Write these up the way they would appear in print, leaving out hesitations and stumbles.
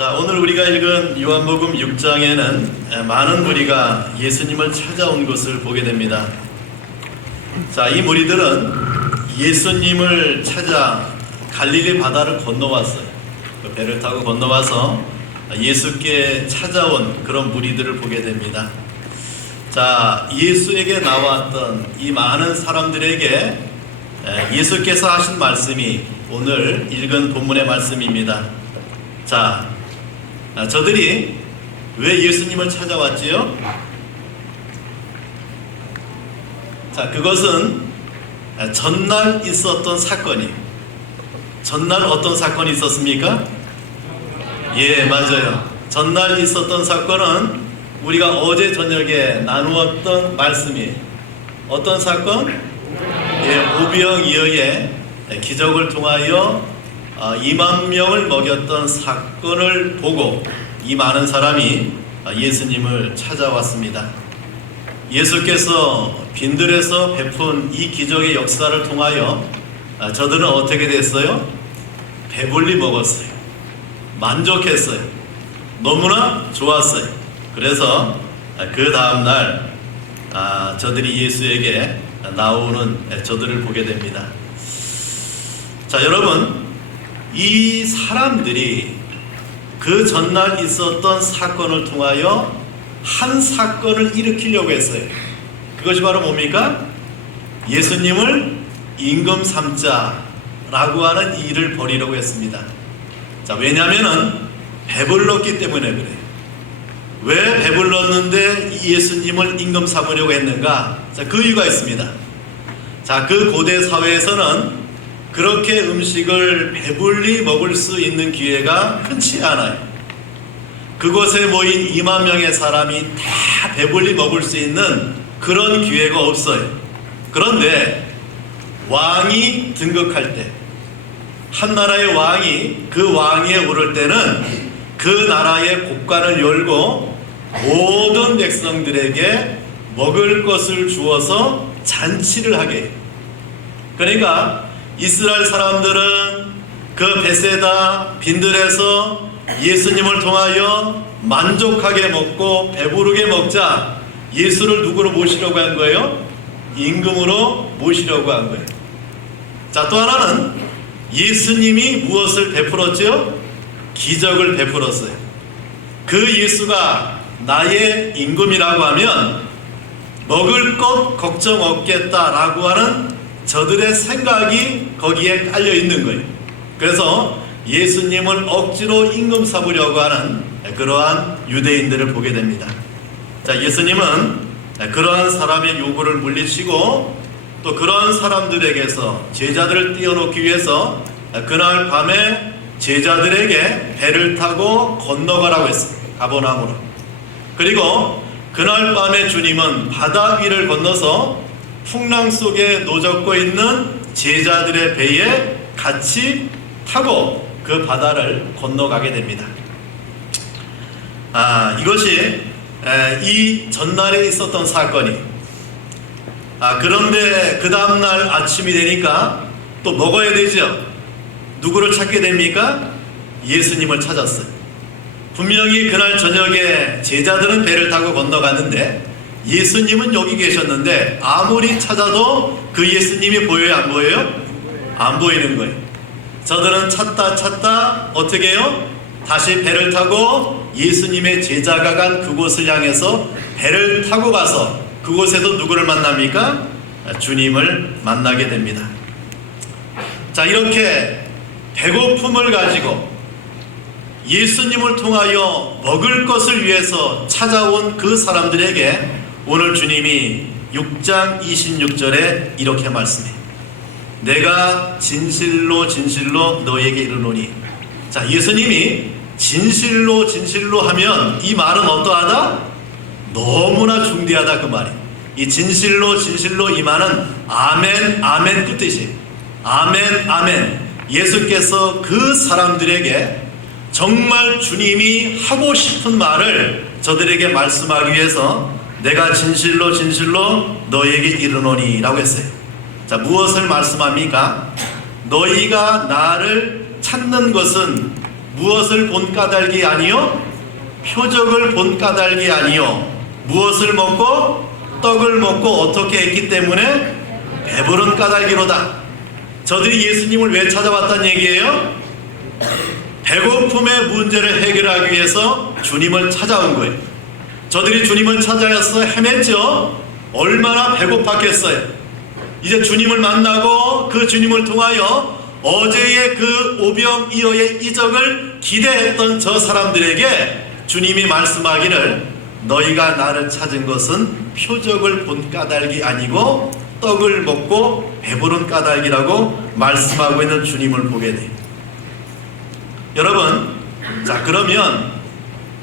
자, 오늘 우리가 읽은 요한복음 6장에는 많은 무리가 예수님을 찾아온 것을 보게 됩니다. 자, 이 무리들은 예수님을 찾아 갈릴리 바다를 건너왔어요. 그 배를 타고 건너와서 예수께 찾아온 그런 무리들을 보게 됩니다. 자, 예수에게 나왔던 이 많은 사람들에게 예수께서 하신 말씀이 오늘 읽은 본문의 말씀입니다. 자, 저들이 왜 예수님을 찾아왔지요? 자, 그것은 전날 있었던 사건이. 전날 어떤 사건이 있었습니까? 예, 맞아요. 전날 있었던 사건은 우리가 어제 저녁에 나누었던 말씀이 어떤 사건? 예, 오병이어의 기적을 통하여 2만 명을 먹였던 사건을 보고 이 많은 사람이 예수님을 찾아왔습니다. 예수께서 빈들에서 베푼 이 기적의 역사를 통하여 저들은 어떻게 됐어요? 배불리 먹었어요. 만족했어요. 너무나 좋았어요. 그래서 그 다음날 저들이 예수에게 나오는 저들을 보게 됩니다. 자, 여러분, 이 사람들이 그 전날 있었던 사건을 통하여 한 사건을 일으키려고 했어요. 그것이 바로 뭡니까? 예수님을 임금 삼자라고 하는 일을 벌이려고 했습니다. 자, 왜냐하면 배불렀기 때문에 그래요. 왜 배불렀는데 예수님을 임금 삼으려고 했는가? 자, 그 이유가 있습니다. 자, 그 고대 사회에서는 그렇게 음식을 배불리 먹을 수 있는 기회가 흔치 않아요. 그곳에 모인 2만 명의 사람이 다 배불리 먹을 수 있는 그런 기회가 없어요. 그런데 왕이 등극할 때, 한 나라의 왕이 그 왕위에 오를 때는 그 나라의 곳간을 열고 모든 백성들에게 먹을 것을 주어서 잔치를 하게 해요. 그러니까 이스라엘 사람들은 그 베세다 빈들에서 예수님을 통하여 만족하게 먹고 배부르게 먹자 예수를 누구로 모시려고 한 거예요? 임금으로 모시려고 한 거예요. 자, 또 하나는 예수님이 무엇을 베풀었죠? 기적을 베풀었어요. 그 예수가 나의 임금이라고 하면 먹을 것 걱정 없겠다라고 하는 저들의 생각이 거기에 깔려 있는 거예요. 그래서 예수님을 억지로 임금 삼으려고 하는 그러한 유대인들을 보게 됩니다. 자, 예수님은 그러한 사람의 요구를 물리치고 또 그러한 사람들에게서 제자들을 띄워놓기 위해서 그날 밤에 제자들에게 배를 타고 건너가라고 했어요. 가버나움으로. 그리고 그날 밤에 주님은 바다 위를 건너서 풍랑 속에 노젓고 있는 제자들의 배에 같이 타고 그 바다를 건너가게 됩니다. 이것이 이 전날에 있었던 사건이. 그런데 그 다음날 아침이 되니까 또 먹어야 되죠. 누구를 찾게 됩니까? 예수님을 찾았어요. 분명히 그날 저녁에 제자들은 배를 타고 건너갔는데 예수님은 여기 계셨는데 아무리 찾아도 그 예수님이 보여요, 안 보여요? 안 보이는 거예요. 저들은 찾다 어떻게 해요? 다시 배를 타고 예수님의 제자가 간 그곳을 향해서 배를 타고 가서 그곳에도 누구를 만납니까? 주님을 만나게 됩니다. 자, 이렇게 배고픔을 가지고 예수님을 통하여 먹을 것을 위해서 찾아온 그 사람들에게 오늘 주님이 6장 26절에 이렇게 말씀해요. 내가 진실로 진실로 너에게 이르노니. 자, 예수님이 진실로 진실로 하면 이 말은 어떠하다? 너무나 중대하다, 그 말이. 이 진실로 진실로 이 말은 아멘 아멘 끝이에요. 아멘 아멘. 예수께서 그 사람들에게 정말 주님이 하고 싶은 말을 저들에게 말씀하기 위해서 내가 진실로 진실로 너에게 이르노니 라고 했어요. 자, 무엇을 말씀합니까? 너희가 나를 찾는 것은 무엇을 본 까닭이 아니요 표적을 본 까닭이 아니요 무엇을 먹고 떡을 먹고 어떻게 했기 때문에 배부른 까닭이로다. 저들이 예수님을 왜 찾아왔다는 얘기예요? 배고픔의 문제를 해결하기 위해서 주님을 찾아온 거예요. 저들이 주님을 찾아서 헤맸죠. 얼마나 배고팠겠어요. 이제 주님을 만나고 그 주님을 통하여 어제의 그 오병이어의 이적을 기대했던 저 사람들에게 주님이 말씀하기를 너희가 나를 찾은 것은 표적을 본 까닭이 아니고 떡을 먹고 배부른 까닭이라고 말씀하고 있는 주님을 보게 돼요. 여러분, 자 그러면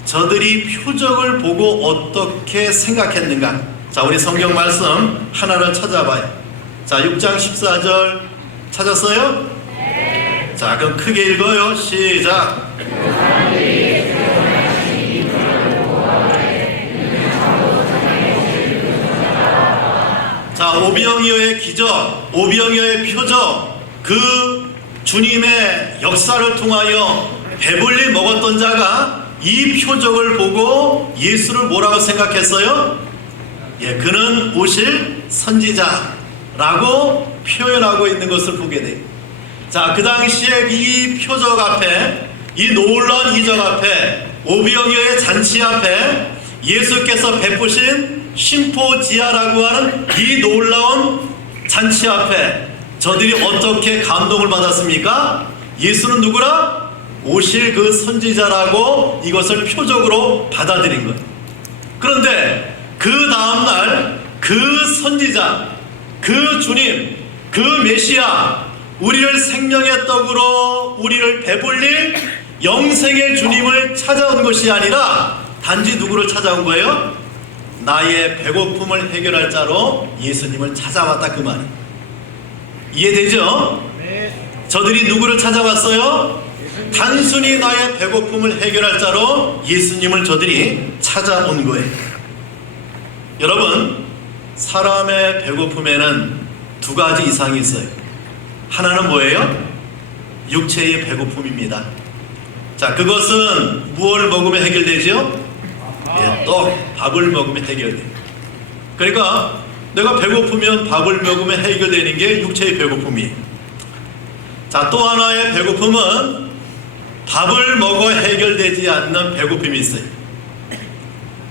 저들이 표적을 보고 어떻게 생각했는가? 자, 우리 성경 말씀 하나를 찾아봐요. 자, 6장 14절 찾았어요? 네. 자, 그럼 크게 읽어요. 시작. 자, 오병이어의 기적, 오병이어의 표적, 그 주님의 역사를 통하여 배불리 먹었던 자가 이 표적을 보고 예수를 뭐라고 생각했어요? 예, 그는 오실 선지자라고 표현하고 있는 것을 보게 돼요. 자, 그 당시에 이 표적 앞에, 이 놀라운 이적 앞에, 오병이어의 잔치 앞에 예수께서 베푸신 심포지아라고 하는 이 놀라운 잔치 앞에 저들이 어떻게 감동을 받았습니까? 예수는 누구라? 오실 그 선지자라고 이것을 표적으로 받아들인 거예요. 그런데 그 다음날 그 선지자, 그 주님, 그 메시아, 우리를 생명의 떡으로 우리를 배불릴 영생의 주님을 찾아온 것이 아니라 단지 누구를 찾아온 거예요? 나의 배고픔을 해결할 자로 예수님을 찾아왔다, 그 말이에요. 이해되죠? 네. 저들이 누구를 찾아왔어요? 단순히 나의 배고픔을 해결할 자로 예수님을 저들이 찾아온 거예요. 여러분, 사람의 배고픔에는 두 가지 이상이 있어요. 하나는 뭐예요? 육체의 배고픔입니다. 자, 그것은 무엇을 먹으면 해결되죠? 예, 떡, 밥을 먹으면 해결돼요. 그러니까 내가 배고프면 밥을 먹으면 해결되는 게 육체의 배고픔이에요. 자, 또 하나의 배고픔은 밥을 먹어 해결되지 않는 배고픔이 있어요.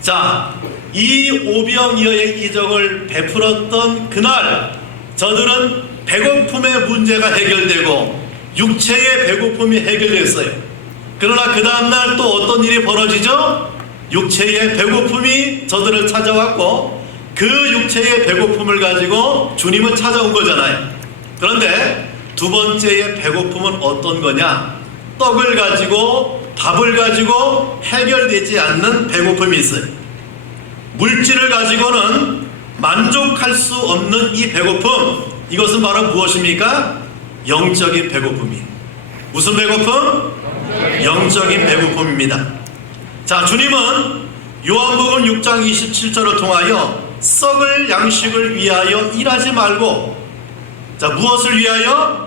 자, 이 오병이어의 이적을 베풀었던 그날 저들은 배고픔의 문제가 해결되고 육체의 배고픔이 해결됐어요. 그러나 그 다음날 또 어떤 일이 벌어지죠? 육체의 배고픔이 저들을 찾아왔고 그 육체의 배고픔을 가지고 주님을 찾아온 거잖아요. 그런데 두 번째의 배고픔은 어떤 거냐? 떡을 가지고 밥을 가지고 해결되지 않는 배고픔이 있어요. 물질을 가지고는 만족할 수 없는 이 배고픔, 이것은 바로 무엇입니까? 영적인 배고픔이에요. 무슨 배고픔? 영적인 배고픔입니다. 자, 주님은 요한복음 6장 27절을 통하여 썩을 양식을 위하여 일하지 말고, 자, 무엇을 위하여?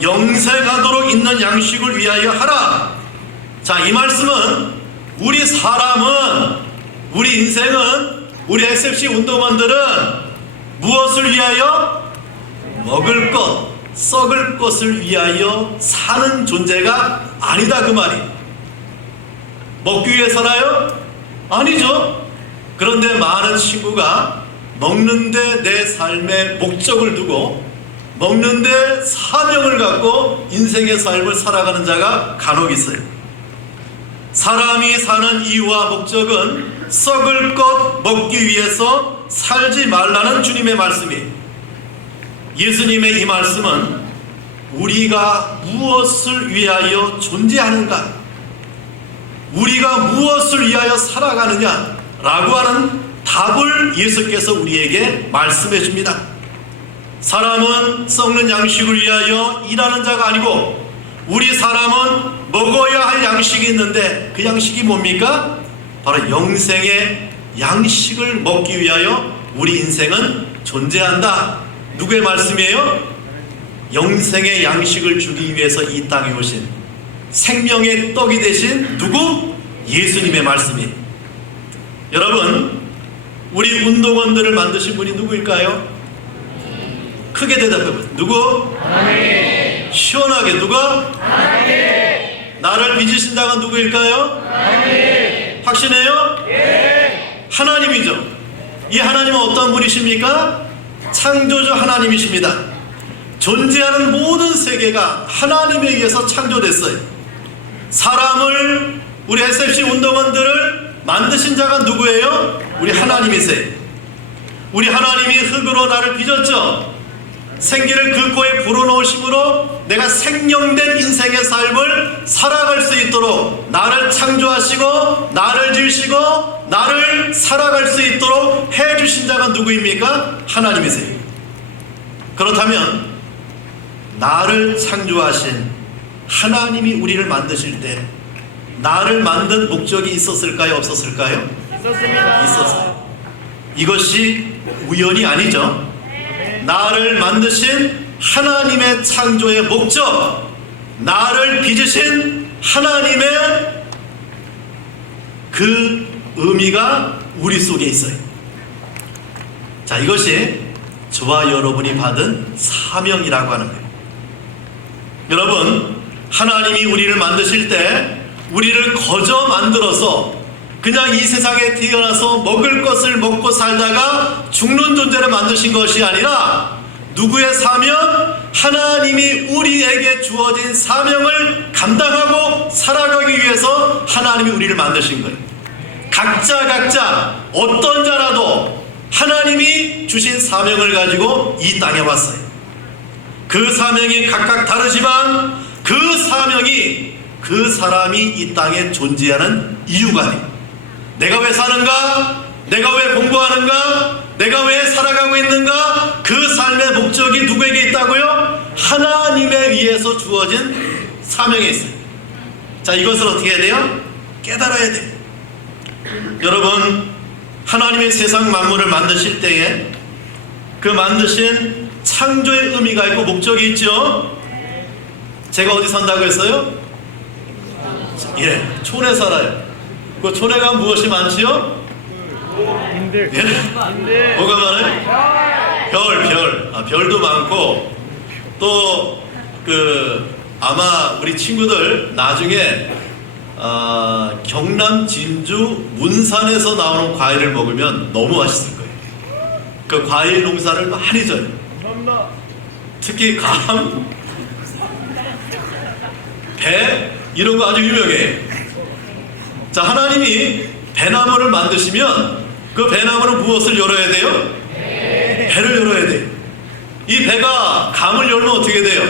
영생하도록 있는 양식을 위하여 하라. 자, 이 말씀은 우리 사람은, 우리 인생은, 우리 SFC 운동원들은 무엇을 위하여? 먹을 것, 썩을 것을 위하여 사는 존재가 아니다, 그 말이에요. 먹기 위해 살아요? 아니죠. 그런데 많은 친구가 먹는데 내 삶의 목적을 두고 먹는데 사명을 갖고 인생의 삶을 살아가는 자가 간혹 있어요. 사람이 사는 이유와 목적은 썩을 것 먹기 위해서 살지 말라는 주님의 말씀이에요. 예수님의 이 말씀은 우리가 무엇을 위하여 존재하는가, 우리가 무엇을 위하여 살아가느냐 라고 하는 답을 예수께서 우리에게 말씀해 줍니다. 사람은 썩는 양식을 위하여 일하는 자가 아니고 우리 사람은 먹어야 할 양식이 있는데 그 양식이 뭡니까? 바로 영생의 양식을 먹기 위하여 우리 인생은 존재한다. 누구의 말씀이에요? 영생의 양식을 주기 위해서 이 땅에 오신 생명의 떡이 되신 누구? 예수님의 말씀이. 여러분, 우리 운동원들을 만드신 분이 누구일까요? 크게 대답해보세요. 누구? 아멘. 시원하게 누가? 아멘. 나를 빚으신다가 누구일까요? 아멘. 확신해요? 예. 하나님이죠. 이 하나님은 어떤 분이십니까? 창조주 하나님이십니다. 존재하는 모든 세계가 하나님에 의해서 창조됐어요. 사람을, 우리 SFC 운동원들을 만드신 자가 누구예요? 우리 하나님이세요. 우리 하나님이 흙으로 나를 빚었죠. 생기를 그 코에 불어넣으심으로 내가 생명된 인생의 삶을 살아갈 수 있도록 나를 창조하시고 나를 지으시고 나를 살아갈 수 있도록 해주신 자가 누구입니까? 하나님이세요. 그렇다면 나를 창조하신 하나님이 우리를 만드실 때 나를 만든 목적이 있었을까요? 없었을까요? 있었습니다. 있었어요. 이것이 우연이 아니죠. 나를 만드신 하나님의 창조의 목적, 나를 빚으신 하나님의 그 의미가 우리 속에 있어요. 자, 이것이 저와 여러분이 받은 사명이라고 하는 거예요. 여러분, 하나님이 우리를 만드실 때 우리를 거저 만들어서 그냥 이 세상에 태어나서 먹을 것을 먹고 살다가 죽는 존재를 만드신 것이 아니라 누구의 사명? 하나님이 우리에게 주어진 사명을 감당하고 살아가기 위해서 하나님이 우리를 만드신 거예요. 각자 어떤 자라도 하나님이 주신 사명을 가지고 이 땅에 왔어요. 그 사명이 각각 다르지만 그 사명이 그 사람이 이 땅에 존재하는 이유가 돼요. 내가 왜 사는가? 내가 왜 공부하는가? 내가 왜 살아가고 있는가? 그 삶의 목적이 누구에게 있다고요? 하나님에 의해서 주어진 사명이 있어요. 자, 이것을 어떻게 해야 돼요? 깨달아야 돼요. 여러분, 하나님의 세상 만물을 만드실 때에 그 만드신 창조의 의미가 있고 목적이 있죠. 제가 어디 산다고 했어요? 예, 촌에 살아요. 그 촌에 가면 무엇이 많지요? 인들. 예? 뭐가 많아요? 별. 별도 많고 또 아마 우리 친구들 나중에 경남 진주 문산에서 나오는 과일을 먹으면 너무 맛있을 거예요. 그 과일 농사를 많이 져요. 감사합니다. 특히 감, 배 이런 거 아주 유명해요. 자, 하나님이 배나무를 만드시면 그 배나무는 무엇을 열어야 돼요? 배를 열어야 돼요. 이 배가 감을 열면 어떻게 돼요?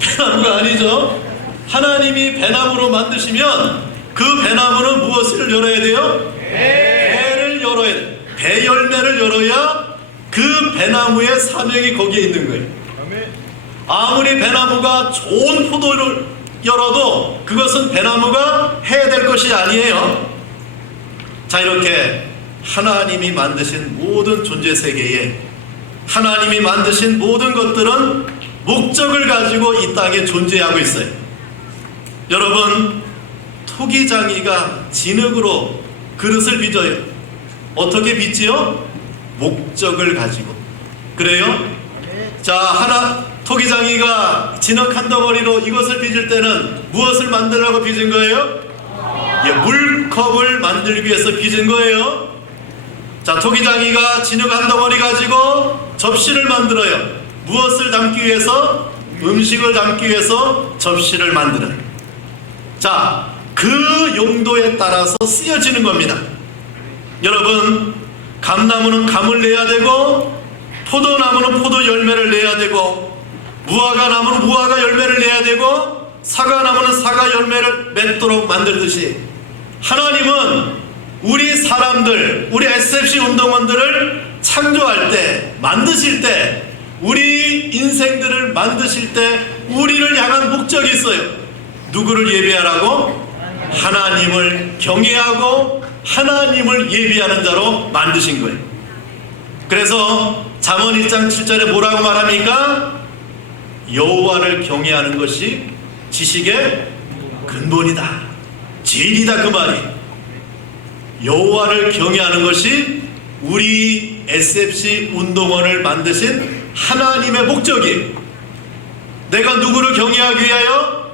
배나무가 아니죠. 하나님이 배나무로 만드시면 그 배나무는 무엇을 열어야 돼요? 배를 열어야 돼요. 배 열매를 열어야 그 배나무의 사명이 거기에 있는 거예요. 아무리 배나무가 좋은 포도를 열어도 그것은 배나무가 해야 될 것이 아니에요. 자, 이렇게 하나님이 만드신 모든 존재 세계에 하나님이 만드신 모든 것들은 목적을 가지고 이 땅에 존재하고 있어요. 여러분, 토기장이가 진흙으로 그릇을 빚어요. 어떻게 빚지요? 목적을 가지고. 그래요? 자, 토기장이가 진흙 한 덩어리로 이것을 빚을 때는 무엇을 만들라고 빚은 거예요? 예, 물컵을 만들기 위해서 빚은 거예요. 자, 토기장이가 진흙 한 덩어리 가지고 접시를 만들어요. 무엇을 담기 위해서? 음식을 담기 위해서 접시를 만들어요. 자, 그 용도에 따라서 쓰여지는 겁니다. 여러분, 감나무는 감을 내야 되고 포도나무는 포도 열매를 내야 되고 무화과나무는 무화과 열매를 내야 되고 사과나무는 사과 열매를 맺도록 만들듯이 하나님은 우리 사람들, 우리 SFC 운동원들을 창조할 때, 만드실 때, 우리 인생들을 만드실 때 우리를 향한 목적이 있어요. 누구를 예배하라고? 하나님을 경외하고 하나님을 예배하는 자로 만드신 거예요. 그래서 잠언 1장 7절에 뭐라고 말합니까? 여호와를 경외하는 것이 지식의 근본이다, 진리다, 그 말이. 여호와를 경외하는 것이 우리 SFC 운동원을 만드신 하나님의 목적이. 내가 누구를 경외하기 위하여?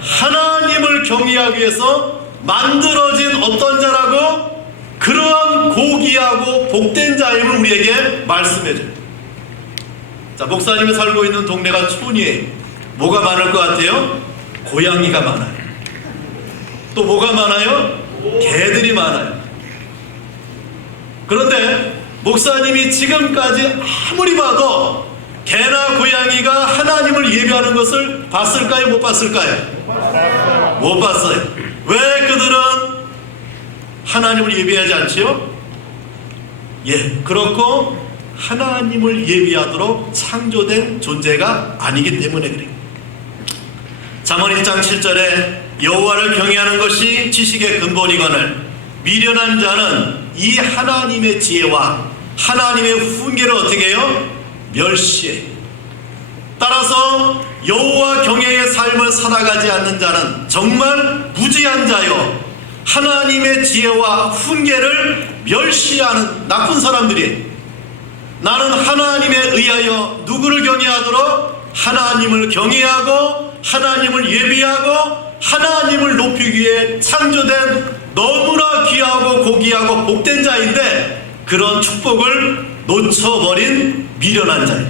하나님을 경외하기 위해서 만들어진 어떤 자라고? 그러한 고귀하고 복된 자임을 우리에게 말씀해줘요. 자, 목사님이 살고 있는 동네가 촌이에요. 뭐가 많을 것 같아요? 고양이가 많아요. 또 뭐가 많아요? 개들이 많아요. 그런데 목사님이 지금까지 아무리 봐도 개나 고양이가 하나님을 예배하는 것을 봤을까요? 못 봤을까요? 못 봤어요. 왜 그들은 하나님을 예배하지 않지요? 예, 그렇고 하나님을 예배하도록 창조된 존재가 아니기 때문에 그래요. 잠언 1장 7절에 여호와를 경외하는 것이 지식의 근본이거늘 미련한 자는 이 하나님의 지혜와 하나님의 훈계를 어떻게 해요? 멸시해. 따라서 여호와 경외의 삶을 살아가지 않는 자는 정말 무지한 자요, 하나님의 지혜와 훈계를 멸시하는 나쁜 사람들이에요. 나는 하나님에 의하여 누구를 경외하도록? 하나님을 경외하고 하나님을 예비하고 하나님을 높이기 위해 창조된 너무나 귀하고 고귀하고 복된 자인데 그런 축복을 놓쳐버린 미련한 자예요.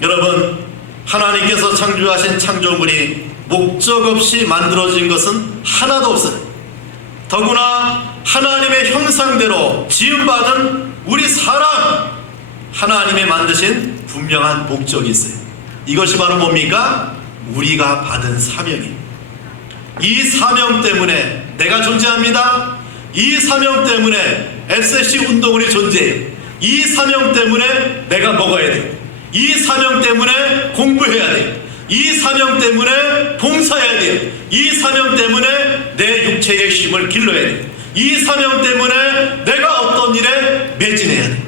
여러분, 하나님께서 창조하신 창조물이 목적 없이 만들어진 것은 하나도 없어요. 더구나 하나님의 형상대로 지음받은 우리 사람, 하나님의 만드신 분명한 목적이 있어요. 이것이 바로 뭡니까? 우리가 받은 사명이에요. 이 사명 때문에 내가 존재합니다. 이 사명 때문에 SSC 운동원이 존재해요. 이 사명 때문에 내가 먹어야 돼요. 이 사명 때문에 공부해야 돼요. 이 사명 때문에 봉사해야 돼요. 이 사명 때문에 내 육체의 힘을 길러야 돼요. 이 사명 때문에 내가 어떤 일에 매진해야 돼요.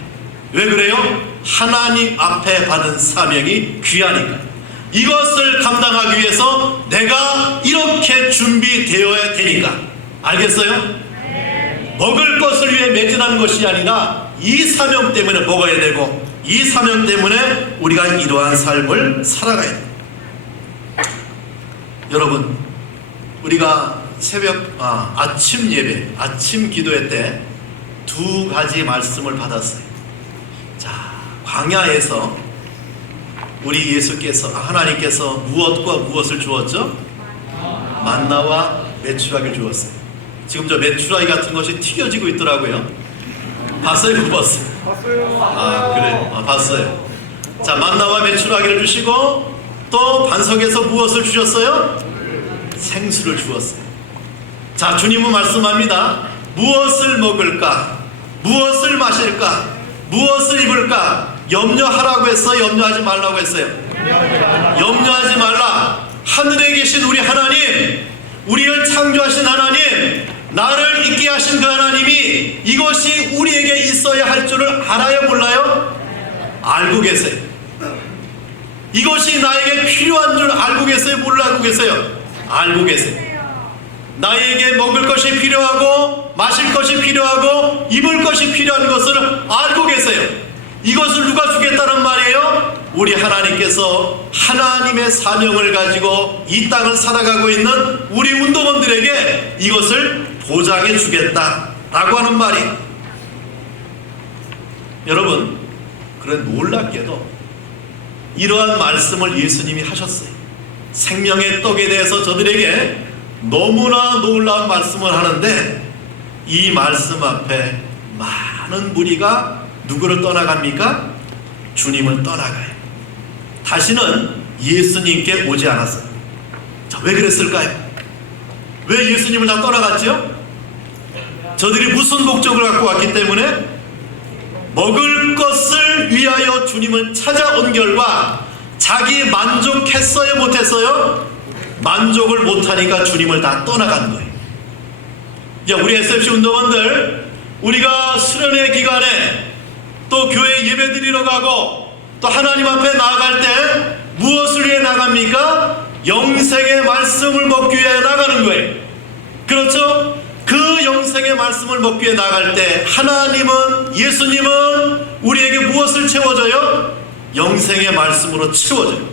왜 그래요? 하나님 앞에 받은 사명이 귀하니까. 이것을 감당하기 위해서 내가 이렇게 준비되어야 되니까. 알겠어요? 먹을 것을 위해 매진하는 것이 아니라 이 사명 때문에 먹어야 되고 이 사명 때문에 우리가 이러한 삶을 살아가야 돼요. 여러분, 우리가 아침 예배, 아침 기도회 때 두 가지 말씀을 받았어요. 자, 광야에서 우리 하나님께서 무엇과 무엇을 주었죠? 만나와 메추라기를 주었어요. 지금 저 메추라기 같은 것이 튀겨지고 있더라고요. 봤어요? 못 봤어요? 봤어요. 그래, 봤어요. 자, 만나와 메추라기를 주시고 또 반석에서 무엇을 주셨어요? 생수를 주었어요. 자, 주님은 말씀합니다. 무엇을 먹을까? 무엇을 마실까? 무엇을 입을까? 염려하라고 했어요? 염려하지 말라고 했어요? 염려하지 말라. 하늘에 계신 우리 하나님, 우리를 창조하신 하나님, 나를 있게 하신 그 하나님이 이것이 우리에게 있어야 할 줄을 알아요, 몰라요? 알고 계세요. 이것이 나에게 필요한 줄 알고 계세요, 몰라고 계세요? 알고 계세요. 나에게 먹을 것이 필요하고 마실 것이 필요하고 입을 것이 필요한 것을 알고 계세요. 이것을 누가 주겠다는 말이에요? 우리 하나님께서 하나님의 사명을 가지고 이 땅을 살아가고 있는 우리 운동원들에게 이것을 보장해 주겠다라고 하는 말이. 여러분, 그래 놀랍게도 이러한 말씀을 예수님이 하셨어요. 생명의 떡에 대해서 저들에게 너무나 놀라운 말씀을 하는데 이 말씀 앞에 많은 무리가 누구를 떠나갑니까? 주님을 떠나가요. 다시는 예수님께 오지 않았어요. 자, 왜 그랬을까요? 왜 예수님을 다 떠나갔죠? 저들이 무슨 목적을 갖고 왔기 때문에? 먹을 것을 위하여 주님을 찾아온 결과 자기 만족했어요, 못했어요? 만족을 못하니까 주님을 다 떠나간 거예요. 야, 우리 SFC 운동원들, 우리가 수련회 기간에 또 교회 예배 드리러 가고 또 하나님 앞에 나아갈 때 무엇을 위해 나갑니까? 영생의 말씀을 먹기 위해 나가는 거예요. 그렇죠? 그 영생의 말씀을 먹기 위해 나갈 때 하나님은, 예수님은 우리에게 무엇을 채워줘요? 영생의 말씀으로 채워줘요.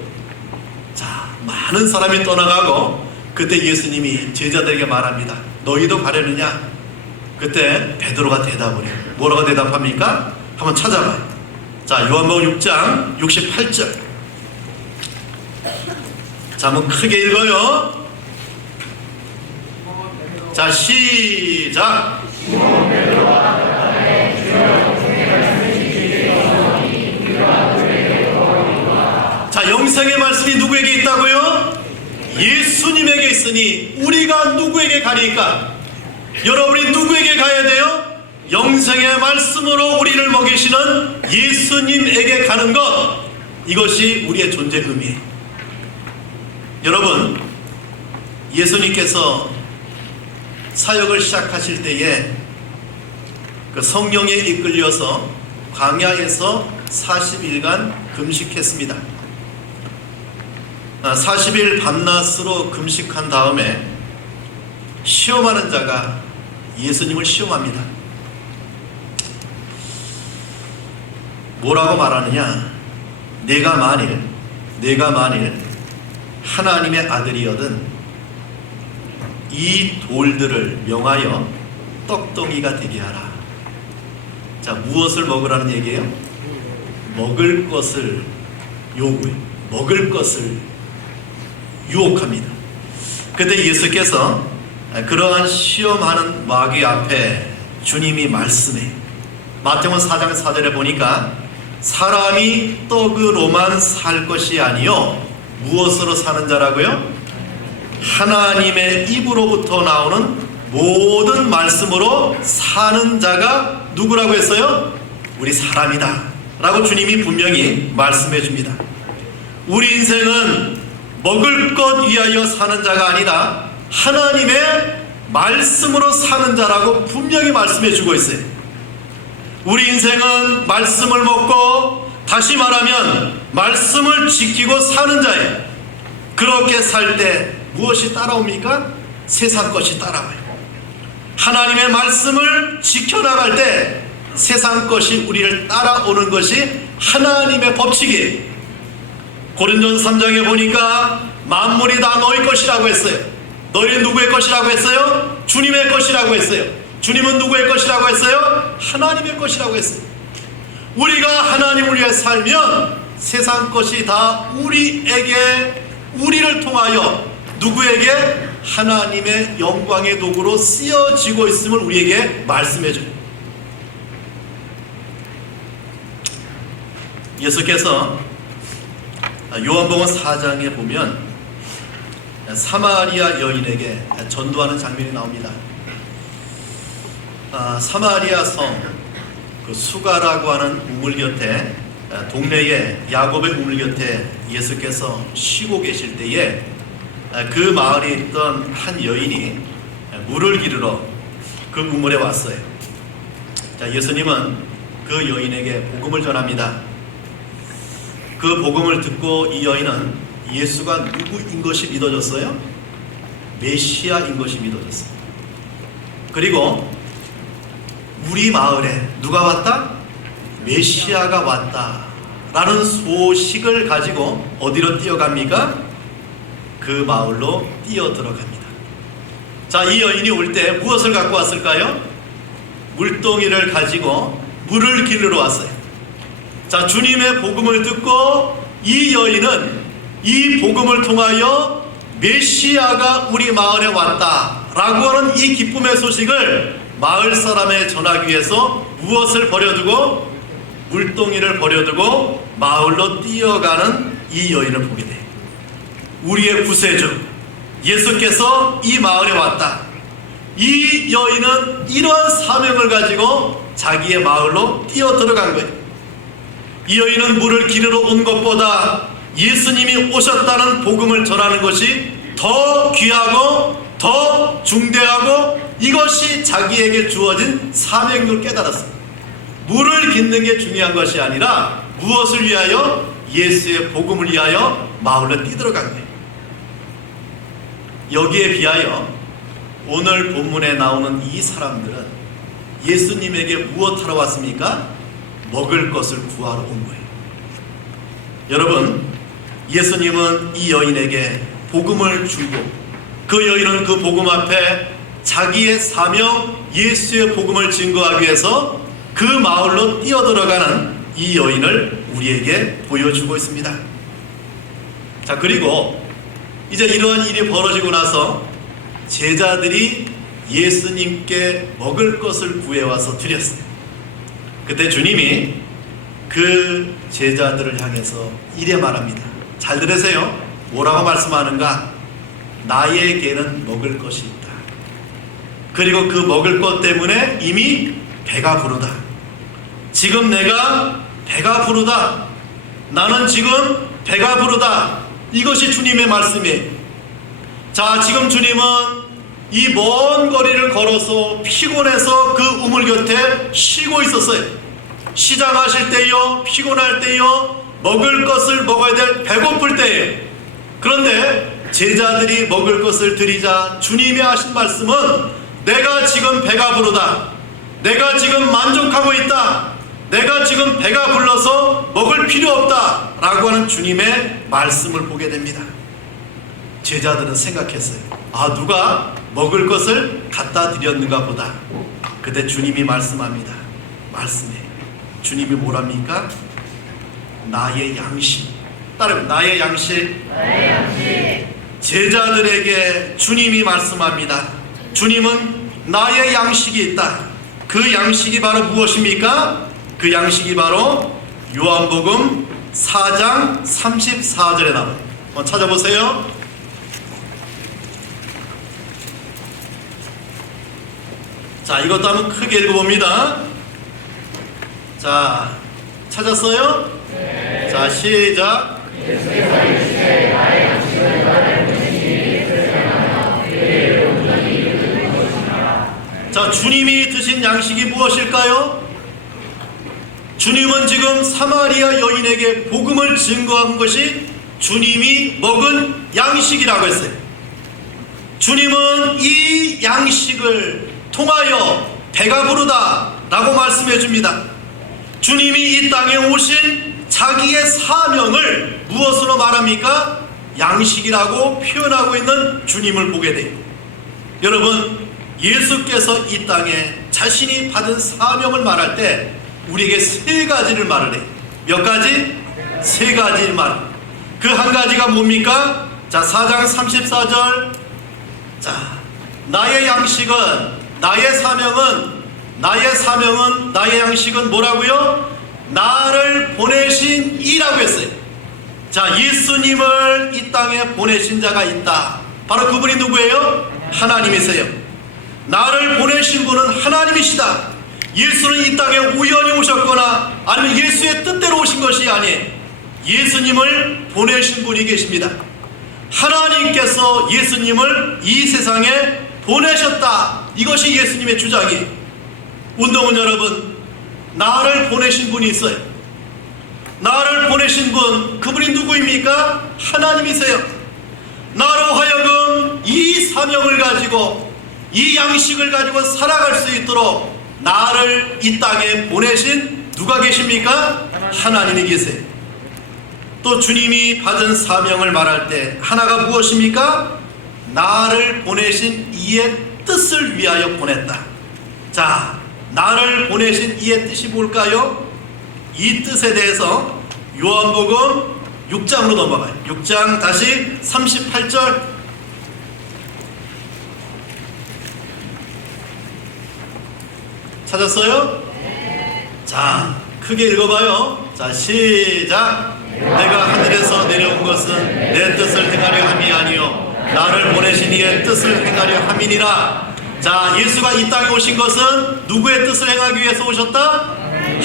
자, 많은 사람이 떠나가고 그때 예수님이 제자들에게 말합니다. 너희도 가려느냐? 그때 베드로가 대답을 해요. 뭐라고 대답합니까? 한번 찾아봐요. 자, 요한복음 6장 68절. 자, 한번 크게 읽어요. 자, 시작. 자, 영생의 말씀이 누구에게 있다고요? 예수님에게 있으니 우리가 누구에게 가리까? 여러분이 누구에게 가야 돼요? 영생의 말씀으로 우리를 먹이시는 예수님에게 가는 것, 이것이 우리의 존재 의미예요. 여러분, 예수님께서 사역을 시작하실 때에 그 성령에 이끌려서 광야에서 40일간 금식했습니다. 40일 밤낮으로 금식한 다음에 시험하는 자가 예수님을 시험합니다. 뭐라고 말하느냐? 내가 만일 하나님의 아들이거든 이 돌들을 명하여 떡덩이가 되게 하라. 자, 무엇을 먹으라는 얘기예요? 먹을 것을 요구해. 먹을 것을 유혹합니다. 그때 예수께서 그러한 시험하는 마귀 앞에 주님이 말씀해. 마태복음 4장 4절에 보니까 사람이 떡으로만 살 것이 아니요 무엇으로 사는 자라고요? 하나님의 입으로부터 나오는 모든 말씀으로 사는 자가 누구라고 했어요? 우리 사람이다 라고 주님이 분명히 말씀해 줍니다. 우리 인생은 먹을 것 위하여 사는 자가 아니라 하나님의 말씀으로 사는 자라고 분명히 말씀해 주고 있어요. 우리 인생은 말씀을 먹고, 다시 말하면 말씀을 지키고 사는 자예요. 그렇게 살 때 무엇이 따라옵니까? 세상 것이 따라와요. 하나님의 말씀을 지켜나갈 때 세상 것이 우리를 따라오는 것이 하나님의 법칙이에요. 고린도전서 3장에 보니까 만물이 다 너희 것이라고 했어요. 너희는 누구의 것이라고 했어요? 주님의 것이라고 했어요. 주님은 누구의 것이라고 했어요? 하나님의 것이라고 했어요. 우리가 하나님을 위해 살면 세상 것이 다 우리를 통하여 누구에게? 하나님의 영광의 도구로 쓰여지고 있음을 우리에게 말씀해줘요. 예수께서 요한복음 4장에 보면 사마리아 여인에게 전도하는 장면이 나옵니다. 사마리아 성 그 수가라고 하는 우물 곁에, 동네에 야곱의 우물 곁에 예수께서 쉬고 계실 때에 그 마을에 있던 한 여인이 물을 기르러 그 우물에 왔어요. 자, 예수님은 그 여인에게 복음을 전합니다. 그 복음을 듣고 이 여인은 예수가 누구인 것이 믿어졌어요? 메시아인 것이 믿어졌어요. 그리고 우리 마을에 누가 왔다? 메시아가 왔다 라는 소식을 가지고 어디로 뛰어갑니까? 그 마을로 뛰어들어갑니다. 자, 이 여인이 올 때 무엇을 갖고 왔을까요? 물동이를 가지고 물을 기르러 왔어요. 자, 주님의 복음을 듣고 이 여인은 이 복음을 통하여 메시아가 우리 마을에 왔다라고 하는 이 기쁨의 소식을 마을 사람에 전하기 위해서 무엇을 버려두고? 물동이를 버려두고 마을로 뛰어가는 이 여인을 보게 돼요. 우리의 구세주 예수께서 이 마을에 왔다. 이 여인은 이러한 사명을 가지고 자기의 마을로 뛰어들어간 거예요. 이 여인은 물을 기르러 온 것보다 예수님이 오셨다는 복음을 전하는 것이 더 귀하고 더 중대하고 이것이 자기에게 주어진 사명을 깨달았습니다. 물을 깃는 게 중요한 것이 아니라 무엇을 위하여? 예수의 복음을 위하여 마을로 뛰들어간 거예요. 여기에 비하여 오늘 본문에 나오는 이 사람들은 예수님에게 무엇하러 왔습니까? 먹을 것을 구하러 온 거예요. 여러분, 예수님은 이 여인에게 복음을 주고 그 여인은 그 복음 앞에 자기의 사명 예수의 복음을 증거하기 위해서 그 마을로 뛰어들어가는 이 여인을 우리에게 보여주고 있습니다. 자, 그리고 이제 이러한 일이 벌어지고 나서 제자들이 예수님께 먹을 것을 구해와서 드렸어요. 그때 주님이 그 제자들을 향해서 이래 말합니다. 잘 들으세요. 뭐라고 말씀하는가? 나에게는 먹을 것이 있다. 그리고 그 먹을 것 때문에 이미 배가 부르다. 지금 내가 배가 부르다. 나는 지금 배가 부르다. 이것이 주님의 말씀이에요. 자, 지금 주님은 이 먼 거리를 걸어서 피곤해서 그 우물 곁에 쉬고 있었어요. 시장하실 때요, 피곤할 때요, 먹을 것을 먹어야 될 배고플 때예요. 그런데 제자들이 먹을 것을 드리자 주님이 하신 말씀은 내가 지금 배가 부르다. 내가 지금 만족하고 있다. 내가 지금 배가 불러서 먹을 필요 없다 라고 하는 주님의 말씀을 보게 됩니다. 제자들은 생각했어요. 아, 누가 먹을 것을 갖다 드렸는가 보다. 그때 주님이 말씀합니다. 말씀해. 주님이 뭐랍니까? 나의 양식. 따르면 나의 양식. 나의 양식. 제자들에게 주님이 말씀합니다. 주님은 나의 양식이 있다. 그 양식이 바로 무엇입니까? 그 양식이 바로 요한복음 4장 34절에 나와요. 한번 찾아보세요. 자, 이것도 한번 크게 읽어봅니다. 자, 찾았어요? 네. 자, 시작. 자, 주님이 드신 양식이 무엇일까요? 주님은 지금 사마리아 여인에게 복음을 증거한 것이 주님이 먹은 양식이라고 했어요. 주님은 이 양식을 통하여 배가 부르다 라고 말씀해 줍니다. 주님이 이 땅에 오신 자기의 사명을 무엇으로 말합니까? 양식이라고 표현하고 있는 주님을 보게 돼요. 여러분, 예수께서 이 땅에 자신이 받은 사명을 말할 때 우리에게 세 가지를 말을 해요. 몇 가지? 세 가지를 말해요. 그 한 가지가 뭡니까? 자, 4장 34절. 자, 나의 양식은, 나의 사명은, 나의 양식은 뭐라고요? 나를 보내신 이라고 했어요. 자, 예수님을 이 땅에 보내신 자가 있다. 바로 그분이 누구예요? 하나님이세요. 나를 보내신 분은 하나님이시다. 예수는 이 땅에 우연히 오셨거나 아니면 예수의 뜻대로 오신 것이 아니에요. 예수님을 보내신 분이 계십니다. 하나님께서 예수님을 이 세상에 보내셨다. 이것이 예수님의 주장이에요. 운동은 여러분, 나를 보내신 분이 있어요. 나를 보내신 분, 그분이 누구입니까? 하나님이세요. 나로 하여금 이 사명을 가지고 이 양식을 가지고 살아갈 수 있도록 나를 이 땅에 보내신 누가 계십니까? 하나님이 계세요. 또 주님이 받은 사명을 말할 때 하나가 무엇입니까? 나를 보내신 이의 뜻을 위하여 보냈다. 자, 나를 보내신 이의 뜻이 뭘까요? 이 뜻에 대해서 요한복음 6장으로 넘어가요. 6장 다시 38절. 찾았어요? 네. 자, 크게 읽어봐요. 자, 시작. 내가 하늘에서 내려온 것은 내 뜻을 행하려 함이 아니요 나를 보내신 이의 뜻을 행하려 함이니라. 자, 예수가 이 땅에 오신 것은 누구의 뜻을 행하기 위해서 오셨다?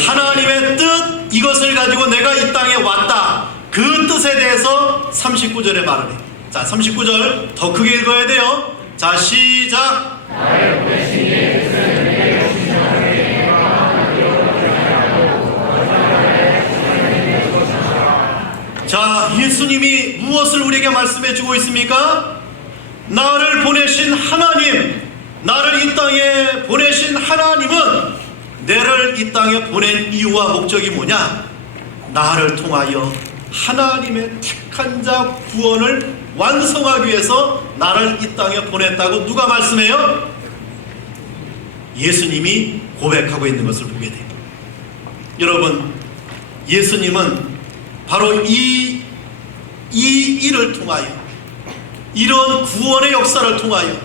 하나님의 뜻. 이것을 가지고 내가 이 땅에 왔다. 그 뜻에 대해서 39절에 말을 해요. 자, 39절 더 크게 읽어야 돼요. 자, 시작. 나를 보내신 이의 뜻을 자, 예수님이 무엇을 우리에게 말씀해 주고 있습니까? 나를 보내신 하나님, 나를 이 땅에 보내신 하나님은 내를 이 땅에 보낸 이유와 목적이 뭐냐? 나를 통하여 하나님의 택한 자 구원을 완성하기 위해서 나를 이 땅에 보냈다고 누가 말씀해요? 예수님이 고백하고 있는 것을 보게 돼요. 여러분, 예수님은 바로 이 일을 통하여, 이런 구원의 역사를 통하여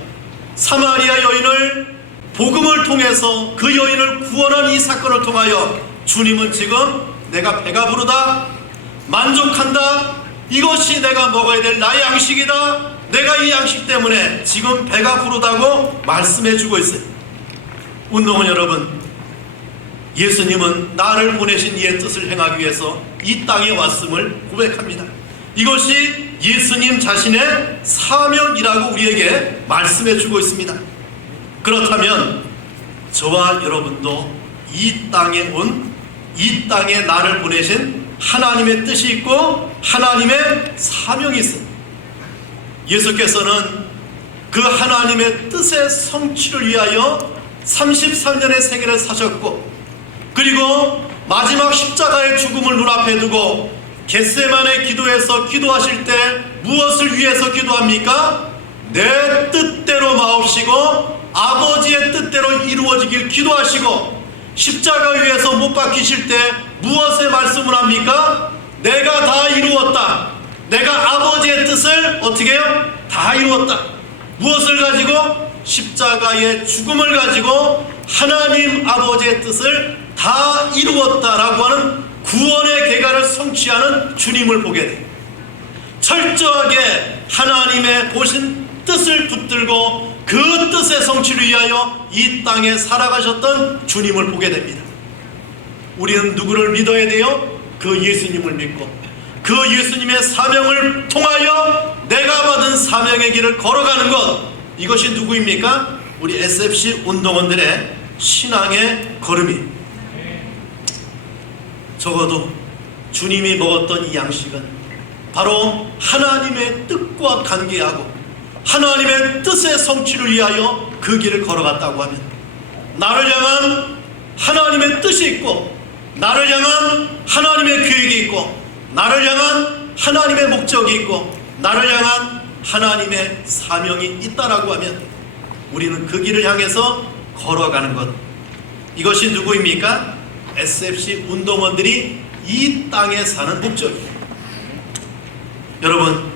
사마리아 여인을 복음을 통해서 그 여인을 구원한 이 사건을 통하여 주님은 지금 내가 배가 부르다, 만족한다, 이것이 내가 먹어야 될 나의 양식이다, 내가 이 양식 때문에 지금 배가 부르다고 말씀해 주고 있어요. 운동원 여러분, 예수님은 나를 보내신 이의 뜻을 행하기 위해서 이 땅에 왔음을 고백합니다. 이것이 예수님 자신의 사명이라고 우리에게 말씀해 주고 있습니다. 그렇다면 저와 여러분도 이 땅에 이 땅에 나를 보내신 하나님의 뜻이 있고 하나님의 사명이 있습니다. 예수께서는 그 하나님의 뜻의 성취를 위하여 33년의 생애를 사셨고, 그리고 마지막 십자가의 죽음을 눈앞에 두고 겟세마네 기도에서 기도하실 때 무엇을 위해서 기도합니까? 내 뜻대로 마옵시고 아버지의 뜻대로 이루어지길 기도하시고, 십자가 위에서 못 박히실 때 무엇의 말씀을 합니까? 내가 다 이루었다. 내가 아버지의 뜻을 어떻게 해요? 다 이루었다. 무엇을 가지고? 십자가의 죽음을 가지고 하나님 아버지의 뜻을 다 이루었다라고 하는 구원의 계가를 성취하는 주님을 보게 돼요. 철저하게 하나님의 보신 뜻을 붙들고 그 뜻의 성취를 위하여 이 땅에 살아가셨던 주님을 보게 됩니다. 우리는 누구를 믿어야 돼요? 그 예수님을 믿고 그 예수님의 사명을 통하여 내가 받은 사명의 길을 걸어가는 것, 이것이 누구입니까? 우리 SFC 운동원들의 신앙의 걸음이. 적어도 주님이 먹었던 이 양식은 바로 하나님의 뜻과 관계하고 하나님의 뜻의 성취를 위하여 그 길을 걸어갔다고 하면, 나를 향한 하나님의 뜻이 있고 나를 향한 하나님의 계획이 있고 나를 향한 하나님의 목적이 있고 나를 향한 하나님의 사명이 있다라고 하면 우리는 그 길을 향해서 걸어가는 것, 이것이 누구입니까? SFC 운동원들이 이 땅에 사는 목적이에요. 여러분,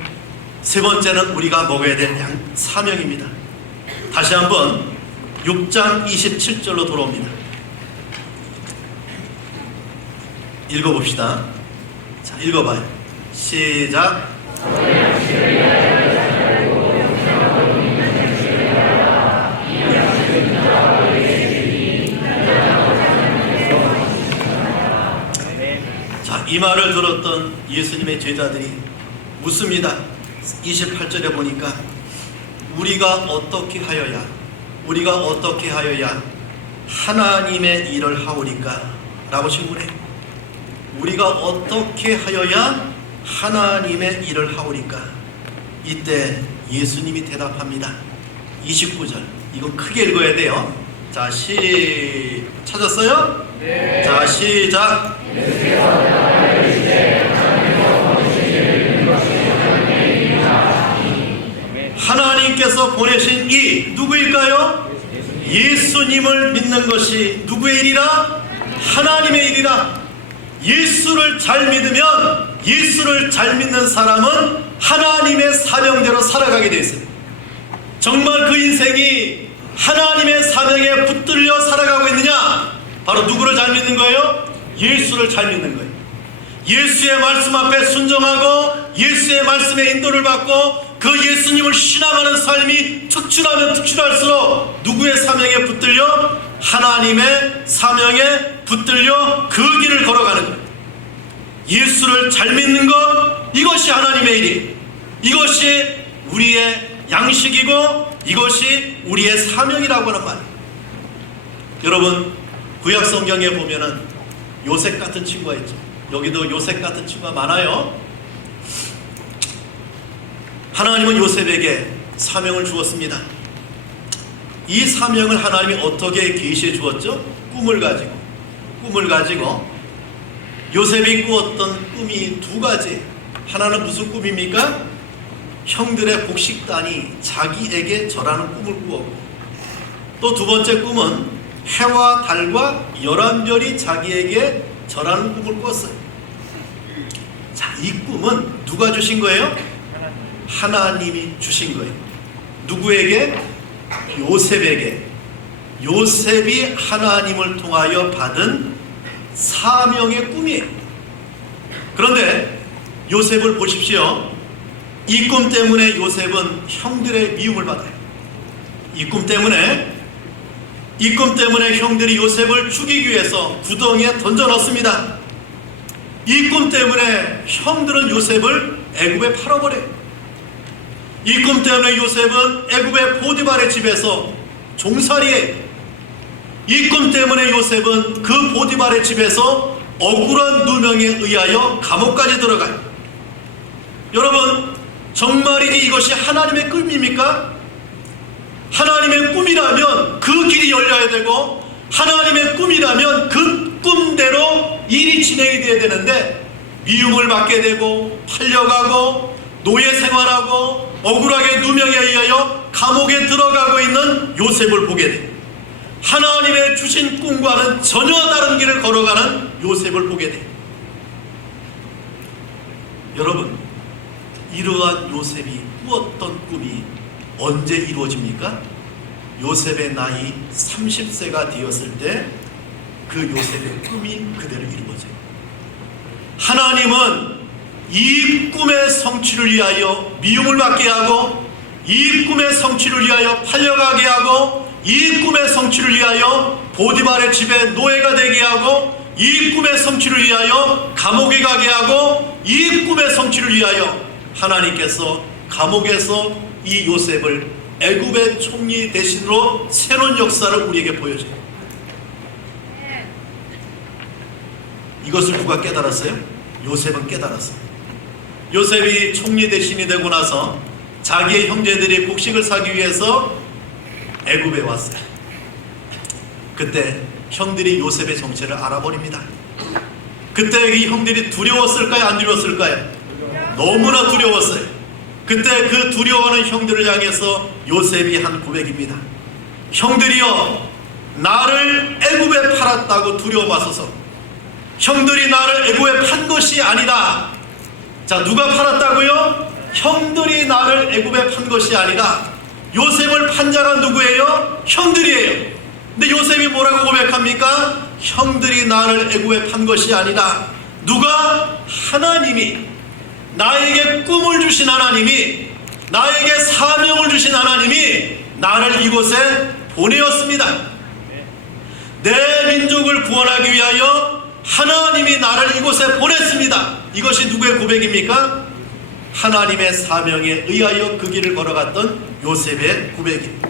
세 번째는 우리가 먹어야 될 사명입니다. 다시 한번 6장 27절로 돌아옵니다. 읽어봅시다. 자, 읽어봐요. 시작. 자, 이 말을 들었던 예수님의 제자들이 묻습니다. 28절에 보니까 우리가 어떻게 하여야 하나님의 일을 하오리까? 라고 질문해요. 우리가 어떻게 하여야 하나님의 일을 하오리까? 이때 예수님이 대답합니다. 29절, 이거 크게 읽어야 돼요. 자, 찾았어요? 네. 자, 시작. 하나님께서 보내신 이 누구일까요? 예수님을 믿는 것이 누구의 일이라? 하나님의 일이라. 예수를 잘 믿으면, 예수를 잘 믿는 사람은 하나님의 사명대로 살아가게 되어 있어요. 정말 그 인생이 하나님의 사명에 붙들려 살아가고 있느냐? 바로 누구를 잘 믿는 거예요? 예수를 잘 믿는 거예요. 예수의 말씀 앞에 순종하고 예수의 말씀에 인도를 받고 그 예수님을 신앙하는 삶이 특출하면 특출할수록 누구의 사명에 붙들려? 하나님의 사명에 붙들려 그 길을 걸어가는 거예요. 예수를 잘 믿는 것, 이것이 하나님의 일이, 이것이 우리의 양식이고 이것이 우리의 사명이라고 하는 말이에요. 여러분, 구약 성경에 보면은 요셉 같은 친구가 있죠. 여기도 요셉 같은 친구가 많아요. 하나님은 요셉에게 사명을 주었습니다. 이 사명을 하나님이 어떻게 계시해 주었죠? 꿈을 가지고 요셉이 꾸었던 꿈이 두 가지. 하나는 무슨 꿈입니까? 형들의 곡식단이 자기에게 절하는 꿈을 꾸었고, 또 두 번째 꿈은 해와 달과 11별이 자기에게 절하는 꿈을 꾸었어요. 자, 이 꿈은 누가 주신 거예요? 하나님이 주신 거예요. 누구에게? 요셉에게. 요셉이 하나님을 통하여 받은 사명의 꿈이에요. 그런데 요셉을 보십시오. 이 꿈 때문에 요셉은 형들의 미움을 받아요. 이 꿈 때문에 형들이 요셉을 죽이기 위해서 구덩이에 던져 넣습니다. 이 꿈 때문에 형들은 요셉을 애굽에 팔아버려요. 이 꿈 때문에 요셉은 애굽의 보디발의 집에서 종살이에요. 이 꿈 때문에 요셉은 그 보디발의 집에서 억울한 누명에 의하여 감옥까지 들어가요. 여러분, 정말이니 이것이 하나님의 꿈입니까? 하나님의 꿈이라면 그 길이 열려야 되고, 하나님의 꿈이라면 그 꿈대로 일이 진행이 돼야 되는데, 미움을 받게 되고 팔려가고 노예 생활하고 억울하게 누명에 의하여 감옥에 들어가고 있는 요셉을 보게 돼요. 하나님의 주신 꿈과는 전혀 다른 길을 걸어가는 요셉을 보게 돼요. 여러분, 이러한 요셉이 꾸었던 꿈이 언제 이루어집니까? 요셉의 나이 30세가 되었을 때 그 요셉의 꿈이 그대로 이루어져요. 하나님은 이 꿈의 성취를 위하여 미움을 받게 하고, 이 꿈의 성취를 위하여 팔려가게 하고, 이 꿈의 성취를 위하여 보디발의 집에 노예가 되게 하고, 이 꿈의 성취를 위하여 감옥에 가게 하고, 이 꿈의 성취를 위하여 하나님께서 감옥에서 이 요셉을 애굽의 총리 대신으로 새로운 역사를 우리에게 보여줘요. 이것을 누가 깨달았어요? 요셉은 깨달았어요. 요셉이 총리 대신이 되고 나서 자기의 형제들이 곡식을 사기 위해서 애굽에 왔어요. 그때 형들이 요셉의 정체를 알아버립니다. 그때 이 형들이 두려웠을까요? 안 두려웠을까요? 너무나 두려웠어요. 그때 그 두려워하는 형들을 향해서 요셉이 한 고백입니다. 형들이여, 나를 애굽에 팔았다고 두려워 마소서. 형들이 나를 애굽에 판 것이 아니다. 자, 누가 팔았다고요? 형들이 나를 애굽에 판 것이 아니다. 요셉을 판 자가 누구예요? 형들이에요. 근데 요셉이 뭐라고 고백합니까? 형들이 나를 애굽에 판 것이 아니다. 누가? 하나님이, 나에게 꿈을 주신 하나님이, 나에게 사명을 주신 하나님이 나를 이곳에 보내었습니다. 내 민족을 구원하기 위하여 하나님이 나를 이곳에 보냈습니다. 이것이 누구의 고백입니까? 하나님의 사명에 의하여 그 길을 걸어갔던 요셉의 고백입니다.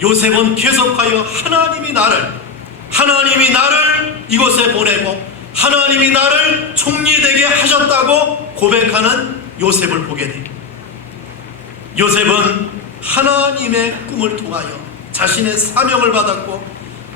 요셉은 계속하여 하나님이 나를 이곳에 보내고 하나님이 나를 총리되게 하셨다고 고백하는 요셉을 보게 됩니다. 요셉은 하나님의 꿈을 통하여 자신의 사명을 받았고,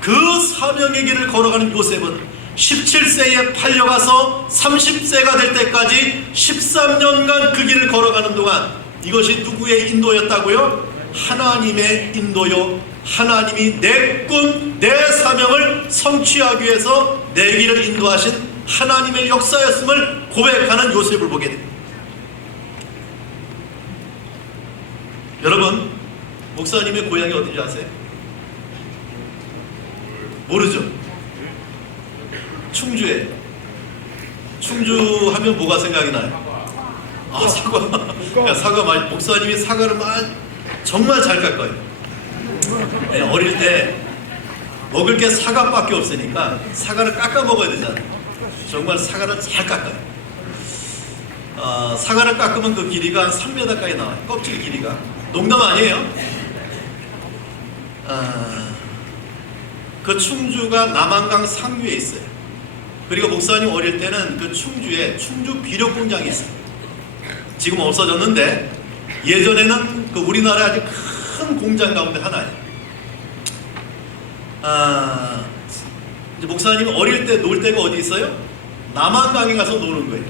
그 사명의 길을 걸어가는 요셉은 17세에 팔려가서 30세가 될 때까지 13년간 그 길을 걸어가는 동안, 이것이 누구의 인도였다고요? 하나님의 인도요, 하나님이 내 꿈, 내 사명을 성취하기 위해서 내 길을 인도하신 하나님의 역사였음을 고백하는 요셉을 보게 됩니다. 여러분, 목사님의 고향이 어딘지 아세요? 모르죠? 충주에. 충주 하면 뭐가 생각이 나요? 아, 사과. 야, 사과 많이, 목사님이 사과를 정말 잘 깎아요. 네, 어릴 때 먹을 게 사과밖에 없으니까 사과를 깎아 먹어야 되잖아요. 정말 사과를 잘 깎아요. 사과를 깎으면 그 길이가 한 3m까지 나와요. 껍질 길이가. 농담 아니에요. 그 충주가 남한강 상류에 있어요. 그리고 목사님 어릴 때는 그 충주에 충주 비료 공장이 있어요. 지금 없어졌는데 예전에는 그 우리나라의 아주 큰 공장 가운데 하나예요. 이제 목사님 어릴 때 놀 때가 어디 있어요? 남한강에 가서 노는 거예요.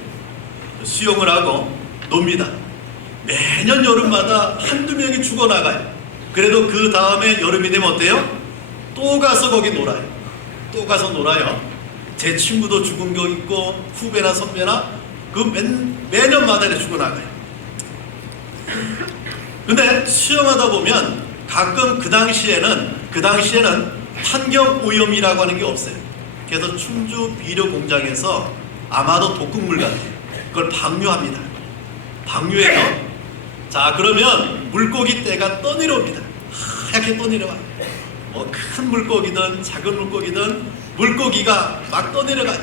수영을 하고 놉니다. 매년 여름마다 한두 명이 죽어나가요. 그래도 그 다음에 여름이 되면 어때요? 또 가서 거기 놀아요. 또 가서 놀아요. 제 친구도 죽은 거 있고 후배나 선배나 그 매년마다 이렇게 죽어나가요. 근데 수영하다 보면 가끔 그 당시에는 환경 오염이라고 하는 게 없어요. 그래서 충주 비료 공장에서 아마도 독극물 같아요. 그걸 방류합니다. 방류해서 자 그러면 물고기 떼가 떠내려옵니다. 하얗게 떠내려와요. 뭐 큰 물고기든 작은 물고기든 물고기가 막 떠내려가요.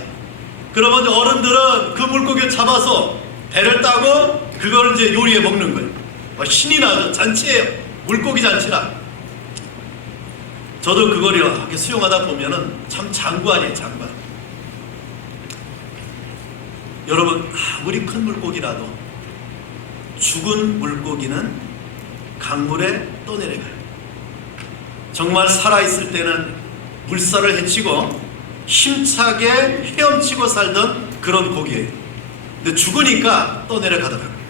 그러면 어른들은 그 물고기를 잡아서 배를 따고 그걸 이제 요리해 먹는 거예요. 신이 나죠. 잔치예요. 물고기 잔치라. 저도 그걸 이렇게 수영하다 보면은 참 장관이에요. 장관. 여러분 아무리 큰 물고기라도 죽은 물고기는 강물에 떠내려가요. 정말 살아있을 때는 물살을 헤치고 힘차게 헤엄치고 살던 그런 고기예요. 근데 죽으니까 떠내려가더라고요.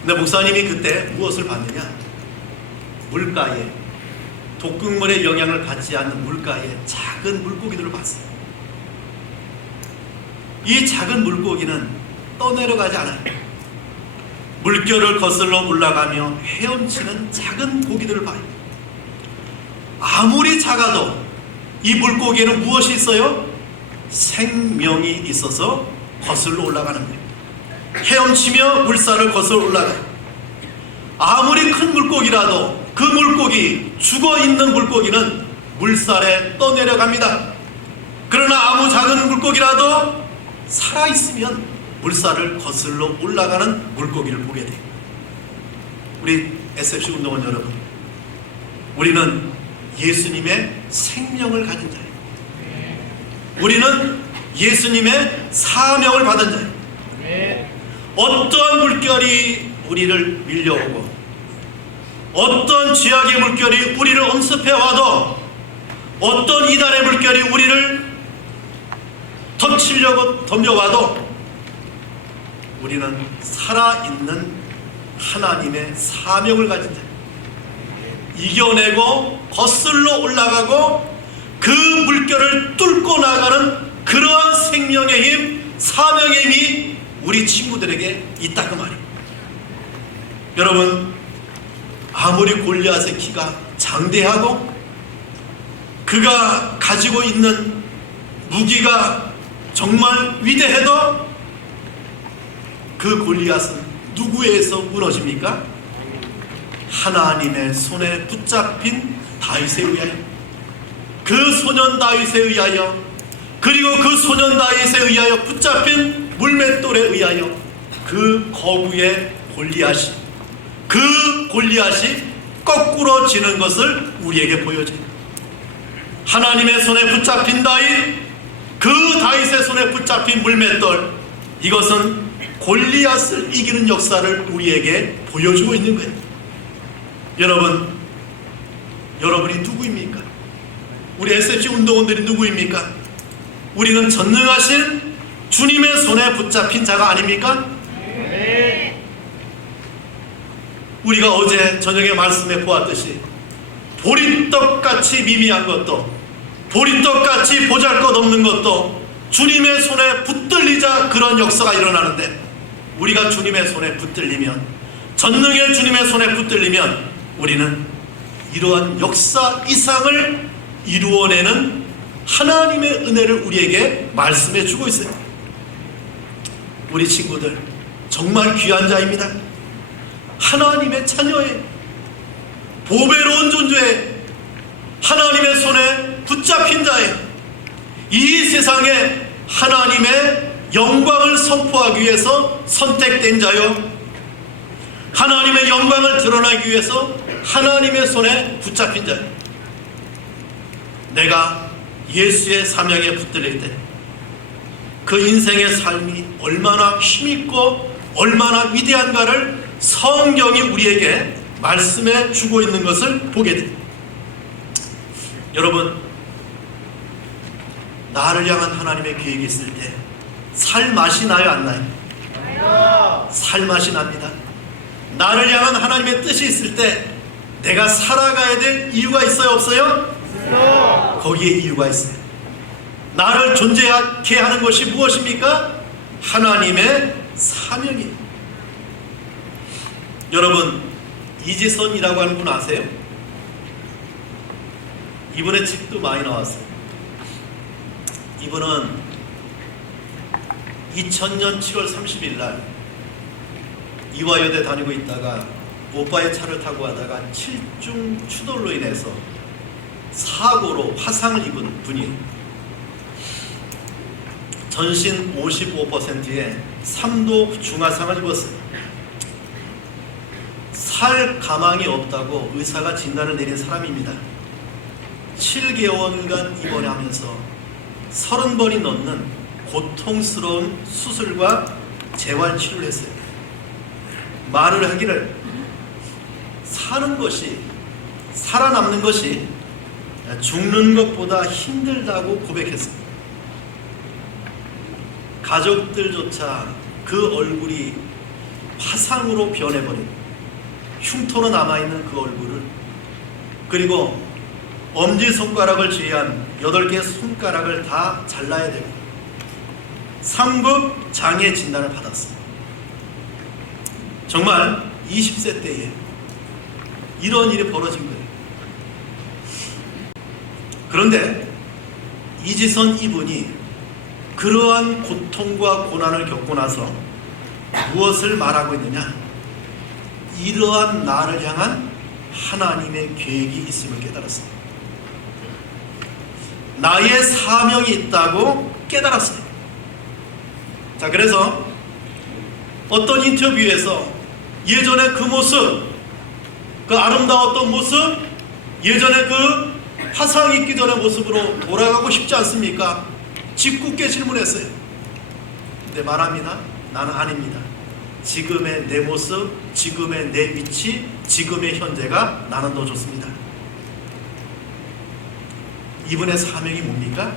근데 목사님이 그때 무엇을 봤느냐? 물가에 독극물의 영향을 받지 않는 물가에 작은 물고기들을 봤어요. 이 작은 물고기는 떠내려가지 않아요. 물결을 거슬러 올라가며 헤엄치는 작은 고기들을 봐요. 아무리 작아도 이 물고기에는 무엇이 있어요? 생명이 있어서 거슬러 올라가는 거예요. 헤엄치며 물살을 거슬러 올라가요. 아무리 큰 물고기라도 그 물고기, 죽어있는 물고기는 물살에 떠내려갑니다. 그러나 아무 작은 물고기라도 살아있으면 물살을 거슬러 올라가는 물고기를 보게 돼요. 우리 SFC 운동원 여러분, 우리는 예수님의 생명을 가진 자예요. 우리는 예수님의 사명을 받은 자예요. 어떠한 물결이 우리를 밀려오고 어떤 죄악의 물결이 우리를 엄습해와도 어떤 이단의 물결이 우리를 덮치려고 덤벼와도 우리는 살아있는 하나님의 사명을 가진 자예요. 이겨내고 거슬러 올라가고 그 물결을 뚫고 나가는 그러한 생명의 힘, 사명의 힘이 우리 친구들에게 있다 그 말이에요. 여러분 아무리 골리앗의 키가 장대하고 그가 가지고 있는 무기가 정말 위대해도 그 골리앗은 누구에 의해서 무너집니까? 하나님의 손에 붙잡힌 다윗에 의하여, 그 소년 다윗에 의하여, 그리고 그 소년 다윗에 의하여 붙잡힌 물맷돌에 의하여 그 거구의 골리앗이, 그 골리앗이 거꾸로 지는 것을 우리에게 보여줘요. 하나님의 손에 붙잡힌 다윗, 그 다윗의 손에 붙잡힌 물맷돌, 이것은 골리앗을 이기는 역사를 우리에게 보여주고 있는 거예요. 여러분이 누구입니까? 우리 SFC 운동원들이 누구입니까? 우리는 전능하신 주님의 손에 붙잡힌 자가 아닙니까? 네. 우리가 어제 저녁에 말씀해 보았듯이 보리떡같이 미미한 것도, 보리떡같이 보잘것없는 것도 주님의 손에 붙들리자 그런 역사가 일어나는데, 우리가 주님의 손에 붙들리면, 전능의 주님의 손에 붙들리면 우리는 이러한 역사 이상을 이루어내는 하나님의 은혜를 우리에게 말씀해 주고 있어요. 우리 친구들 정말 귀한 자입니다. 하나님의 자녀의 보배로운 존재의 하나님의 손에 붙잡힌 자의, 이 세상에 하나님의 영광을 선포하기 위해서 선택된 자요, 하나님의 영광을 드러나기 위해서 하나님의 손에 붙잡힌 자요. 내가 예수의 사명에 붙들릴 때 그 인생의 삶이 얼마나 힘있고 얼마나 위대한가를 성경이 우리에게 말씀에 주고 있는 것을 보게 됩니다. 여러분, 나를 향한 하나님의 계획이 있을 때 살맛이 나요, 안 나요? 살맛이 납니다. 나를 향한 하나님의 뜻이 있을 때 내가 살아가야 될 이유가 있어요, 없어요? 거기에 이유가 있어요. 나를 존재하게 하는 것이 무엇입니까? 하나님의 사명이에요. 여러분, 이지선이라고 하는 분 아세요? 이분의 책도 많이 나왔어요. 이분은 2000년 7월 30일 날 이화여대 다니고 있다가 오빠의 차를 타고 가다가 7중 추돌로 인해서 사고로 화상을 입은 분이에요. 전신 55%의 3도 중화상을 입었어요. 살 가망이 없다고 의사가 진단을 내린 사람입니다. 7개월간 입원하면서 30번이 넘는 고통스러운 수술과 재활치료를 했어요. 말을 하기를 사는 것이, 살아남는 것이 죽는 것보다 힘들다고 고백했습니다. 가족들조차 그 얼굴이 화상으로 변해버린, 흉터로 남아있는 그 얼굴을, 그리고 엄지손가락을 제외한 8개 손가락을 다 잘라야 되고 3급 장애 진단을 받았습니다. 정말 20세 때에 이런 일이 벌어진 거예요. 그런데 이지선 이분이 그러한 고통과 고난을 겪고 나서 무엇을 말하고 있느냐? 이러한 나를 향한 하나님의 계획이 있음을 깨달았습니다. 나의 사명이 있다고 깨달았어요. 자, 그래서 어떤 인터뷰에서 예전의 그 모습, 그 아름다웠던 모습, 예전에 그 화상 입기 전의 모습으로 돌아가고 싶지 않습니까? 짓궂게 질문했어요. 근데 말합니다. 나는 아닙니다. 지금의 내 모습, 지금의 내 위치, 지금의 현재가 나는 더 좋습니다. 이분의 사명이 뭡니까?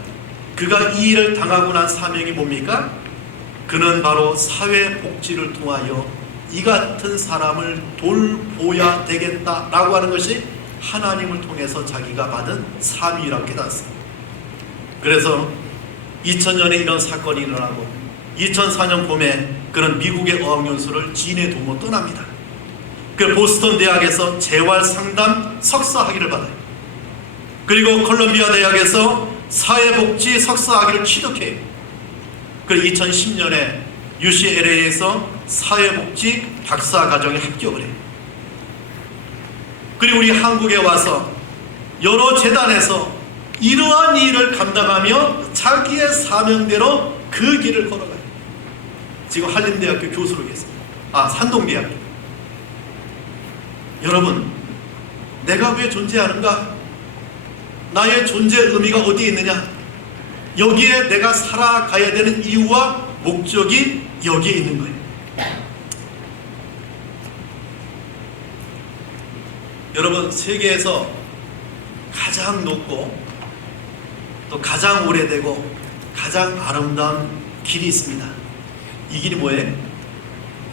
그가 이 일을 당하고 난 사명이 뭡니까? 그는 바로 사회복지를 통하여 이 같은 사람을 돌보아야 되겠다라고 하는 것이 하나님을 통해서 자기가 받은 사명이라고 깨닫습니다. 그래서 2000년에 이런 사건이 일어나고 2004년 봄에 그는 미국의 어학연수를 진의 도모 떠납니다. 그 보스턴 대학에서 재활상담 석사 학위를 받아요. 그리고 콜롬비아 대학에서 사회복지 석사 학위를 취득해요. 그리고 2010년에 UCLA에서 사회복지 박사과정에 합격을 해요. 그리고 우리 한국에 와서 여러 재단에서 이러한 일을 감당하며 자기의 사명대로 그 길을 걸어가요. 지금 한림대학교 교수로 계십니다. 산동대학교. 여러분, 내가 왜 존재하는가? 나의 존재 의미가 어디에 있느냐? 여기에 내가 살아가야 되는 이유와 목적이 여기에 있는 거예요. 여러분, 세계에서 가장 높고 또 가장 오래되고 가장 아름다운 길이 있습니다. 이 길이 뭐예요?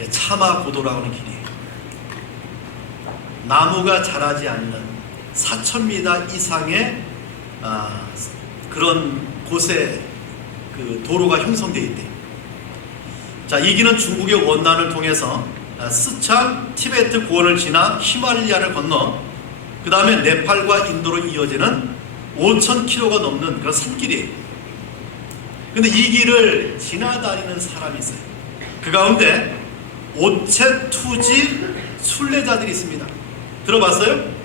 차마고도라고 하는 길이에요. 나무가 자라지 않는 4,000m 이상의 그런 곳에 그 도로가 형성되어 있대요. 자, 이 길은 중국의 원난을 통해서 스촨, 티베트 고원을 지나 히말라야를 건너 그 다음에 네팔과 인도로 이어지는 5,000km가 넘는 그런 산길이에요. 근데 이 길을 지나다니는 사람이 있어요. 그 가운데 오체투지 순례자들이 있습니다. 들어봤어요?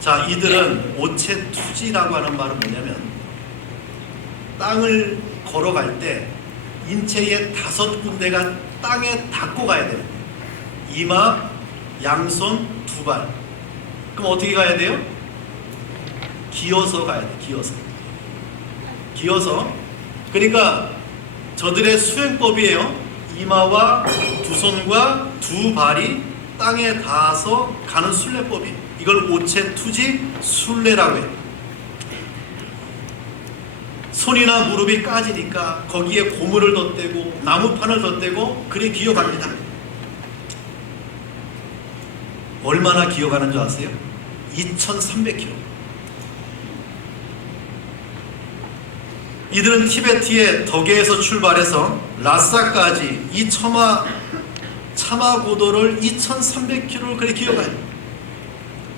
자, 이들은 오체투지라고 하는 말은 뭐냐면 땅을 걸어갈 때 인체의 5군데가 땅에 닿고 가야 돼요. 이마, 양손, 두 발. 그럼 어떻게 가야 돼요? 기어서 가야 돼요. 기어서. 그러니까 저들의 수행법이에요. 이마와 두 손과 두 발이 땅에 닿아서 가는 순례법이, 이걸 오체투지 순례라고 해요. 손이나 무릎이 까지니까 거기에 고무를 덧대고 나무판을 덧대고 그래 기어갑니다. 얼마나 기어가는 줄 아세요? 2300km. 이들은 티베트의 덕에에서 출발해서 라사까지 이 차마 고도를 2300km를 그래 기어가요.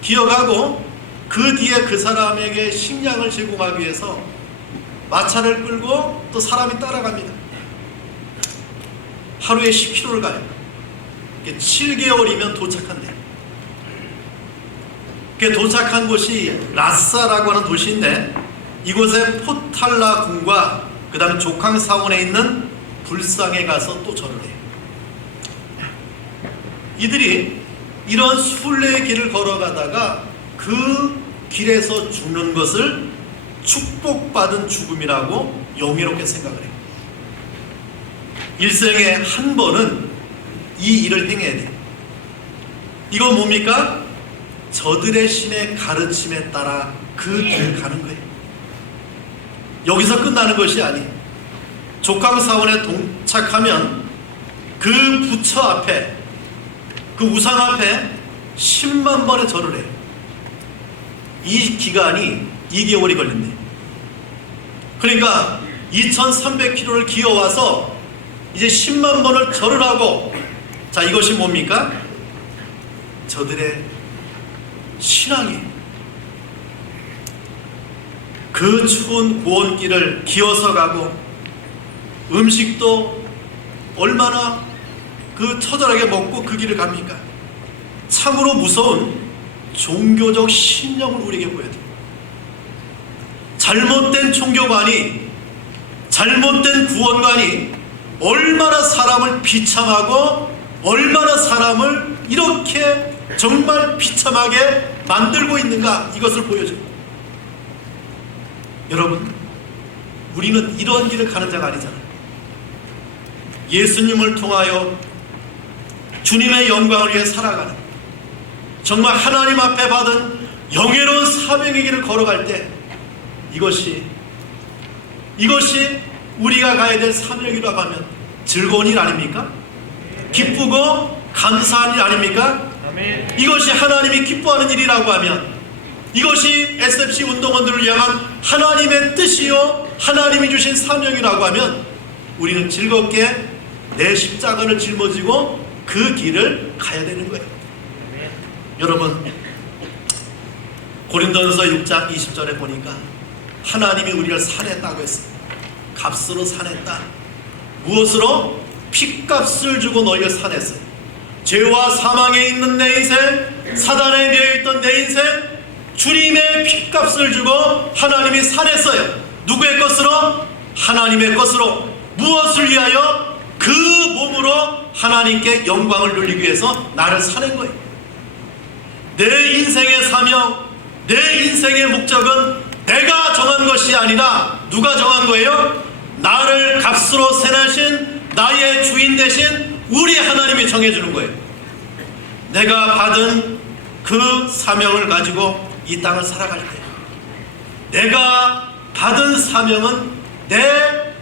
기어가고 그 뒤에 그 사람에게 식량을 제공하기 위해서 마차를 끌고 또 사람이 따라갑니다. 하루에 10km를 가요. 7개월이면 도착한대요. 도착한 곳이 라사라고 하는 도시인데, 이곳에 포탈라 궁과 그 다음에 조캉 사원에 있는 불상에 가서 또 절을 해요. 이들이 이런 순례의 길을 걸어가다가 그 길에서 죽는 것을 축복받은 죽음이라고 영예롭게 생각을 해요. 일생에 한 번은 이 일을 행해야 돼요. 이건 뭡니까? 저들의 신의 가르침에 따라 그 길을 가는 거예요. 여기서 끝나는 것이 아니에요. 족강사원에 동착하면 그 부처 앞에, 그 우상 앞에 10만 번의 절을 해요. 이 기간이 2개월이 걸린대요. 그러니까 2300km를 기어와서 이제 10만 번을 절을 하고, 자, 이것이 뭡니까? 저들의 신앙이에요. 그 추운 고원길을 기어서 가고 음식도 얼마나 그 처절하게 먹고 그 길을 갑니까? 참으로 무서운 종교적 신념을 우리에게 보여줘요. 잘못된 종교관이, 잘못된 구원관이 얼마나 사람을 비참하고 얼마나 사람을 이렇게 정말 비참하게 만들고 있는가, 이것을 보여줘요. 여러분, 우리는 이런 길을 가는 자가 아니잖아요. 예수님을 통하여 주님의 영광을 위해 살아가는, 정말 하나님 앞에 받은 영예로운 사명의 길을 걸어갈 때 이것이 우리가 가야 될 사명이라고 하면 즐거운 일 아닙니까? 기쁘고 감사한 일 아닙니까? 아멘. 이것이 하나님이 기뻐하는 일이라고 하면, 이것이 SFC 운동원들을 위한 하나님의 뜻이요 하나님이 주신 사명이라고 하면, 우리는 즐겁게 내 십자가를 짊어지고 그 길을 가야 되는 거예요. 아멘. 여러분, 고린도전서 6장 20절에 보니까 하나님이 우리를 사냈다고 했어요. 값으로 사냈다. 무엇으로? 핏값을 주고 너희를 사냈어요. 죄와 사망에 있는 내 인생, 사단에 매여있던 내 인생, 주님의 핏값을 주고 하나님이 사냈어요. 누구의 것으로? 하나님의 것으로. 무엇을 위하여? 그 몸으로 하나님께 영광을 돌리기 위해서 나를 사낸 거예요. 내 인생의 사명, 내 인생의 목적은 내가 정한 것이 아니라 누가 정한 거예요? 나를 값으로 세나신 나의 주인 대신 우리 하나님이 정해주는 거예요. 내가 받은 그 사명을 가지고 이 땅을 살아갈 때, 내가 받은 사명은 내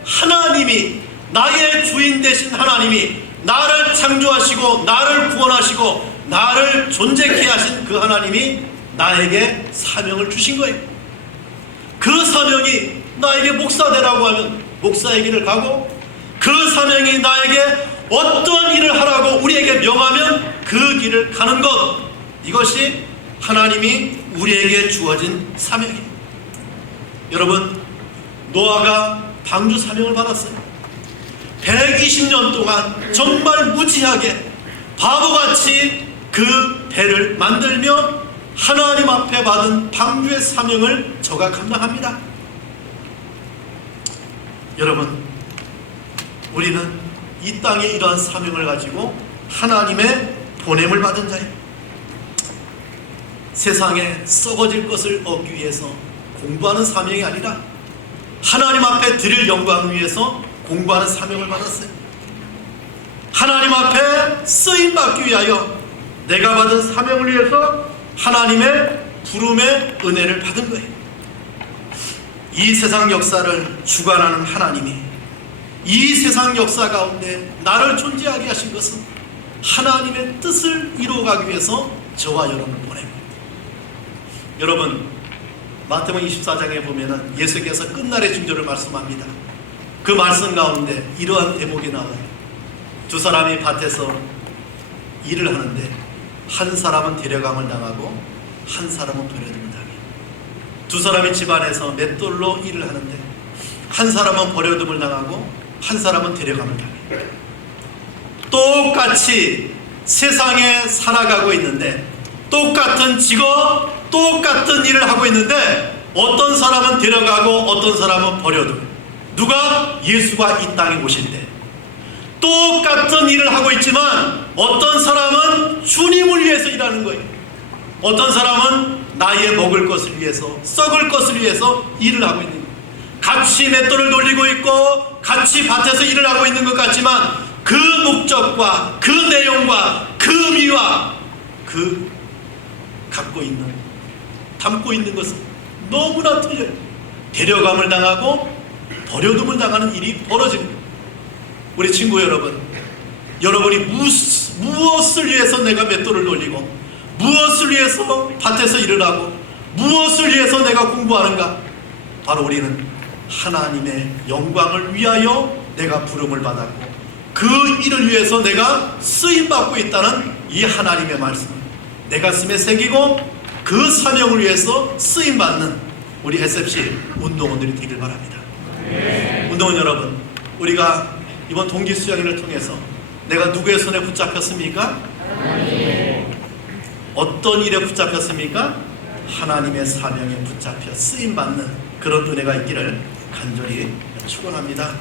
하나님이, 나의 주인 되신 하나님이 나를 창조하시고 나를 구원하시고 나를 존재케 하신 그 하나님이 나에게 사명을 주신 거예요. 그 사명이 나에게 목사 되라고 하면 목사의 길을 가고, 그 사명이 나에게 어떠한 일을 하라고 우리에게 명하면 그 길을 가는 것, 이것이 하나님이 우리에게 주어진 사명이에요. 여러분, 노아가 방주 사명을 받았어요. 120년 동안 정말 무지하게 바보같이 그 배를 만들며 하나님 앞에 받은 방주의 사명을 저가 감당합니다. 여러분, 우리는 이 땅에 이러한 사명을 가지고 하나님의 보냄을 받은 자예요. 세상에 썩어질 것을 얻기 위해서 공부하는 사명이 아니라 하나님 앞에 드릴 영광을 위해서 공부하는 사명을 받았어요. 하나님 앞에 쓰임받기 위하여 내가 받은 사명을 위해서 하나님의 부름의 은혜를 받은 거예요. 이 세상 역사를 주관하는 하나님이 이 세상 역사 가운데 나를 존재하게 하신 것은 하나님의 뜻을 이루어가기 위해서 저와 여러분을 보냅니다. 여러분, 마태복음 24장에 보면은 예수께서 끝날의 징조를 말씀합니다. 그 말씀 가운데 이러한 대목이 나와요. 두 사람이 밭에서 일을 하는데 한 사람은 데려감을 당하고 한 사람은 버려둠을 당해요. 두 사람이 집안에서 맷돌로 일을 하는데 한 사람은 버려둠을 당하고 한 사람은 데려감을 당해요. 똑같이 세상에 살아가고 있는데 똑같은 직업, 똑같은 일을 하고 있는데 어떤 사람은 데려가고 어떤 사람은 버려둠. 누가? 예수가 이 땅에 오실 때 똑같은 일을 하고 있지만 어떤 사람은 주님을 위해서 일하는 거예요. 어떤 사람은 나의 먹을 것을 위해서, 썩을 것을 위해서 일을 하고 있는 거예요. 같이 맷돌을 돌리고 있고 같이 밭에서 일을 하고 있는 것 같지만 그 목적과 그 내용과 그 의미와 그 담고 있는 것은 너무나 틀려요. 데려감을 당하고 버려둠을 당하는 일이 벌어집니다. 우리 친구 여러분, 여러분이 무엇을 위해서 내가 맷돌을 돌리고 무엇을 위해서 밭에서 일을 하고 무엇을 위해서 내가 공부하는가? 바로 우리는 하나님의 영광을 위하여 내가 부름을 받았고 그 일을 위해서 내가 쓰임받고 있다는 이 하나님의 말씀, 내 가슴에 새기고 그 사명을 위해서 쓰임받는 우리 SFC 운동원들이 되길 바랍니다. 운동원 여러분, 우리가 이번 동기 수양회를 통해서 내가 누구의 손에 붙잡혔습니까? 어떤 일에 붙잡혔습니까? 하나님의 사명에 붙잡혀 쓰임받는 그런 은혜가 있기를 간절히 축원합니다.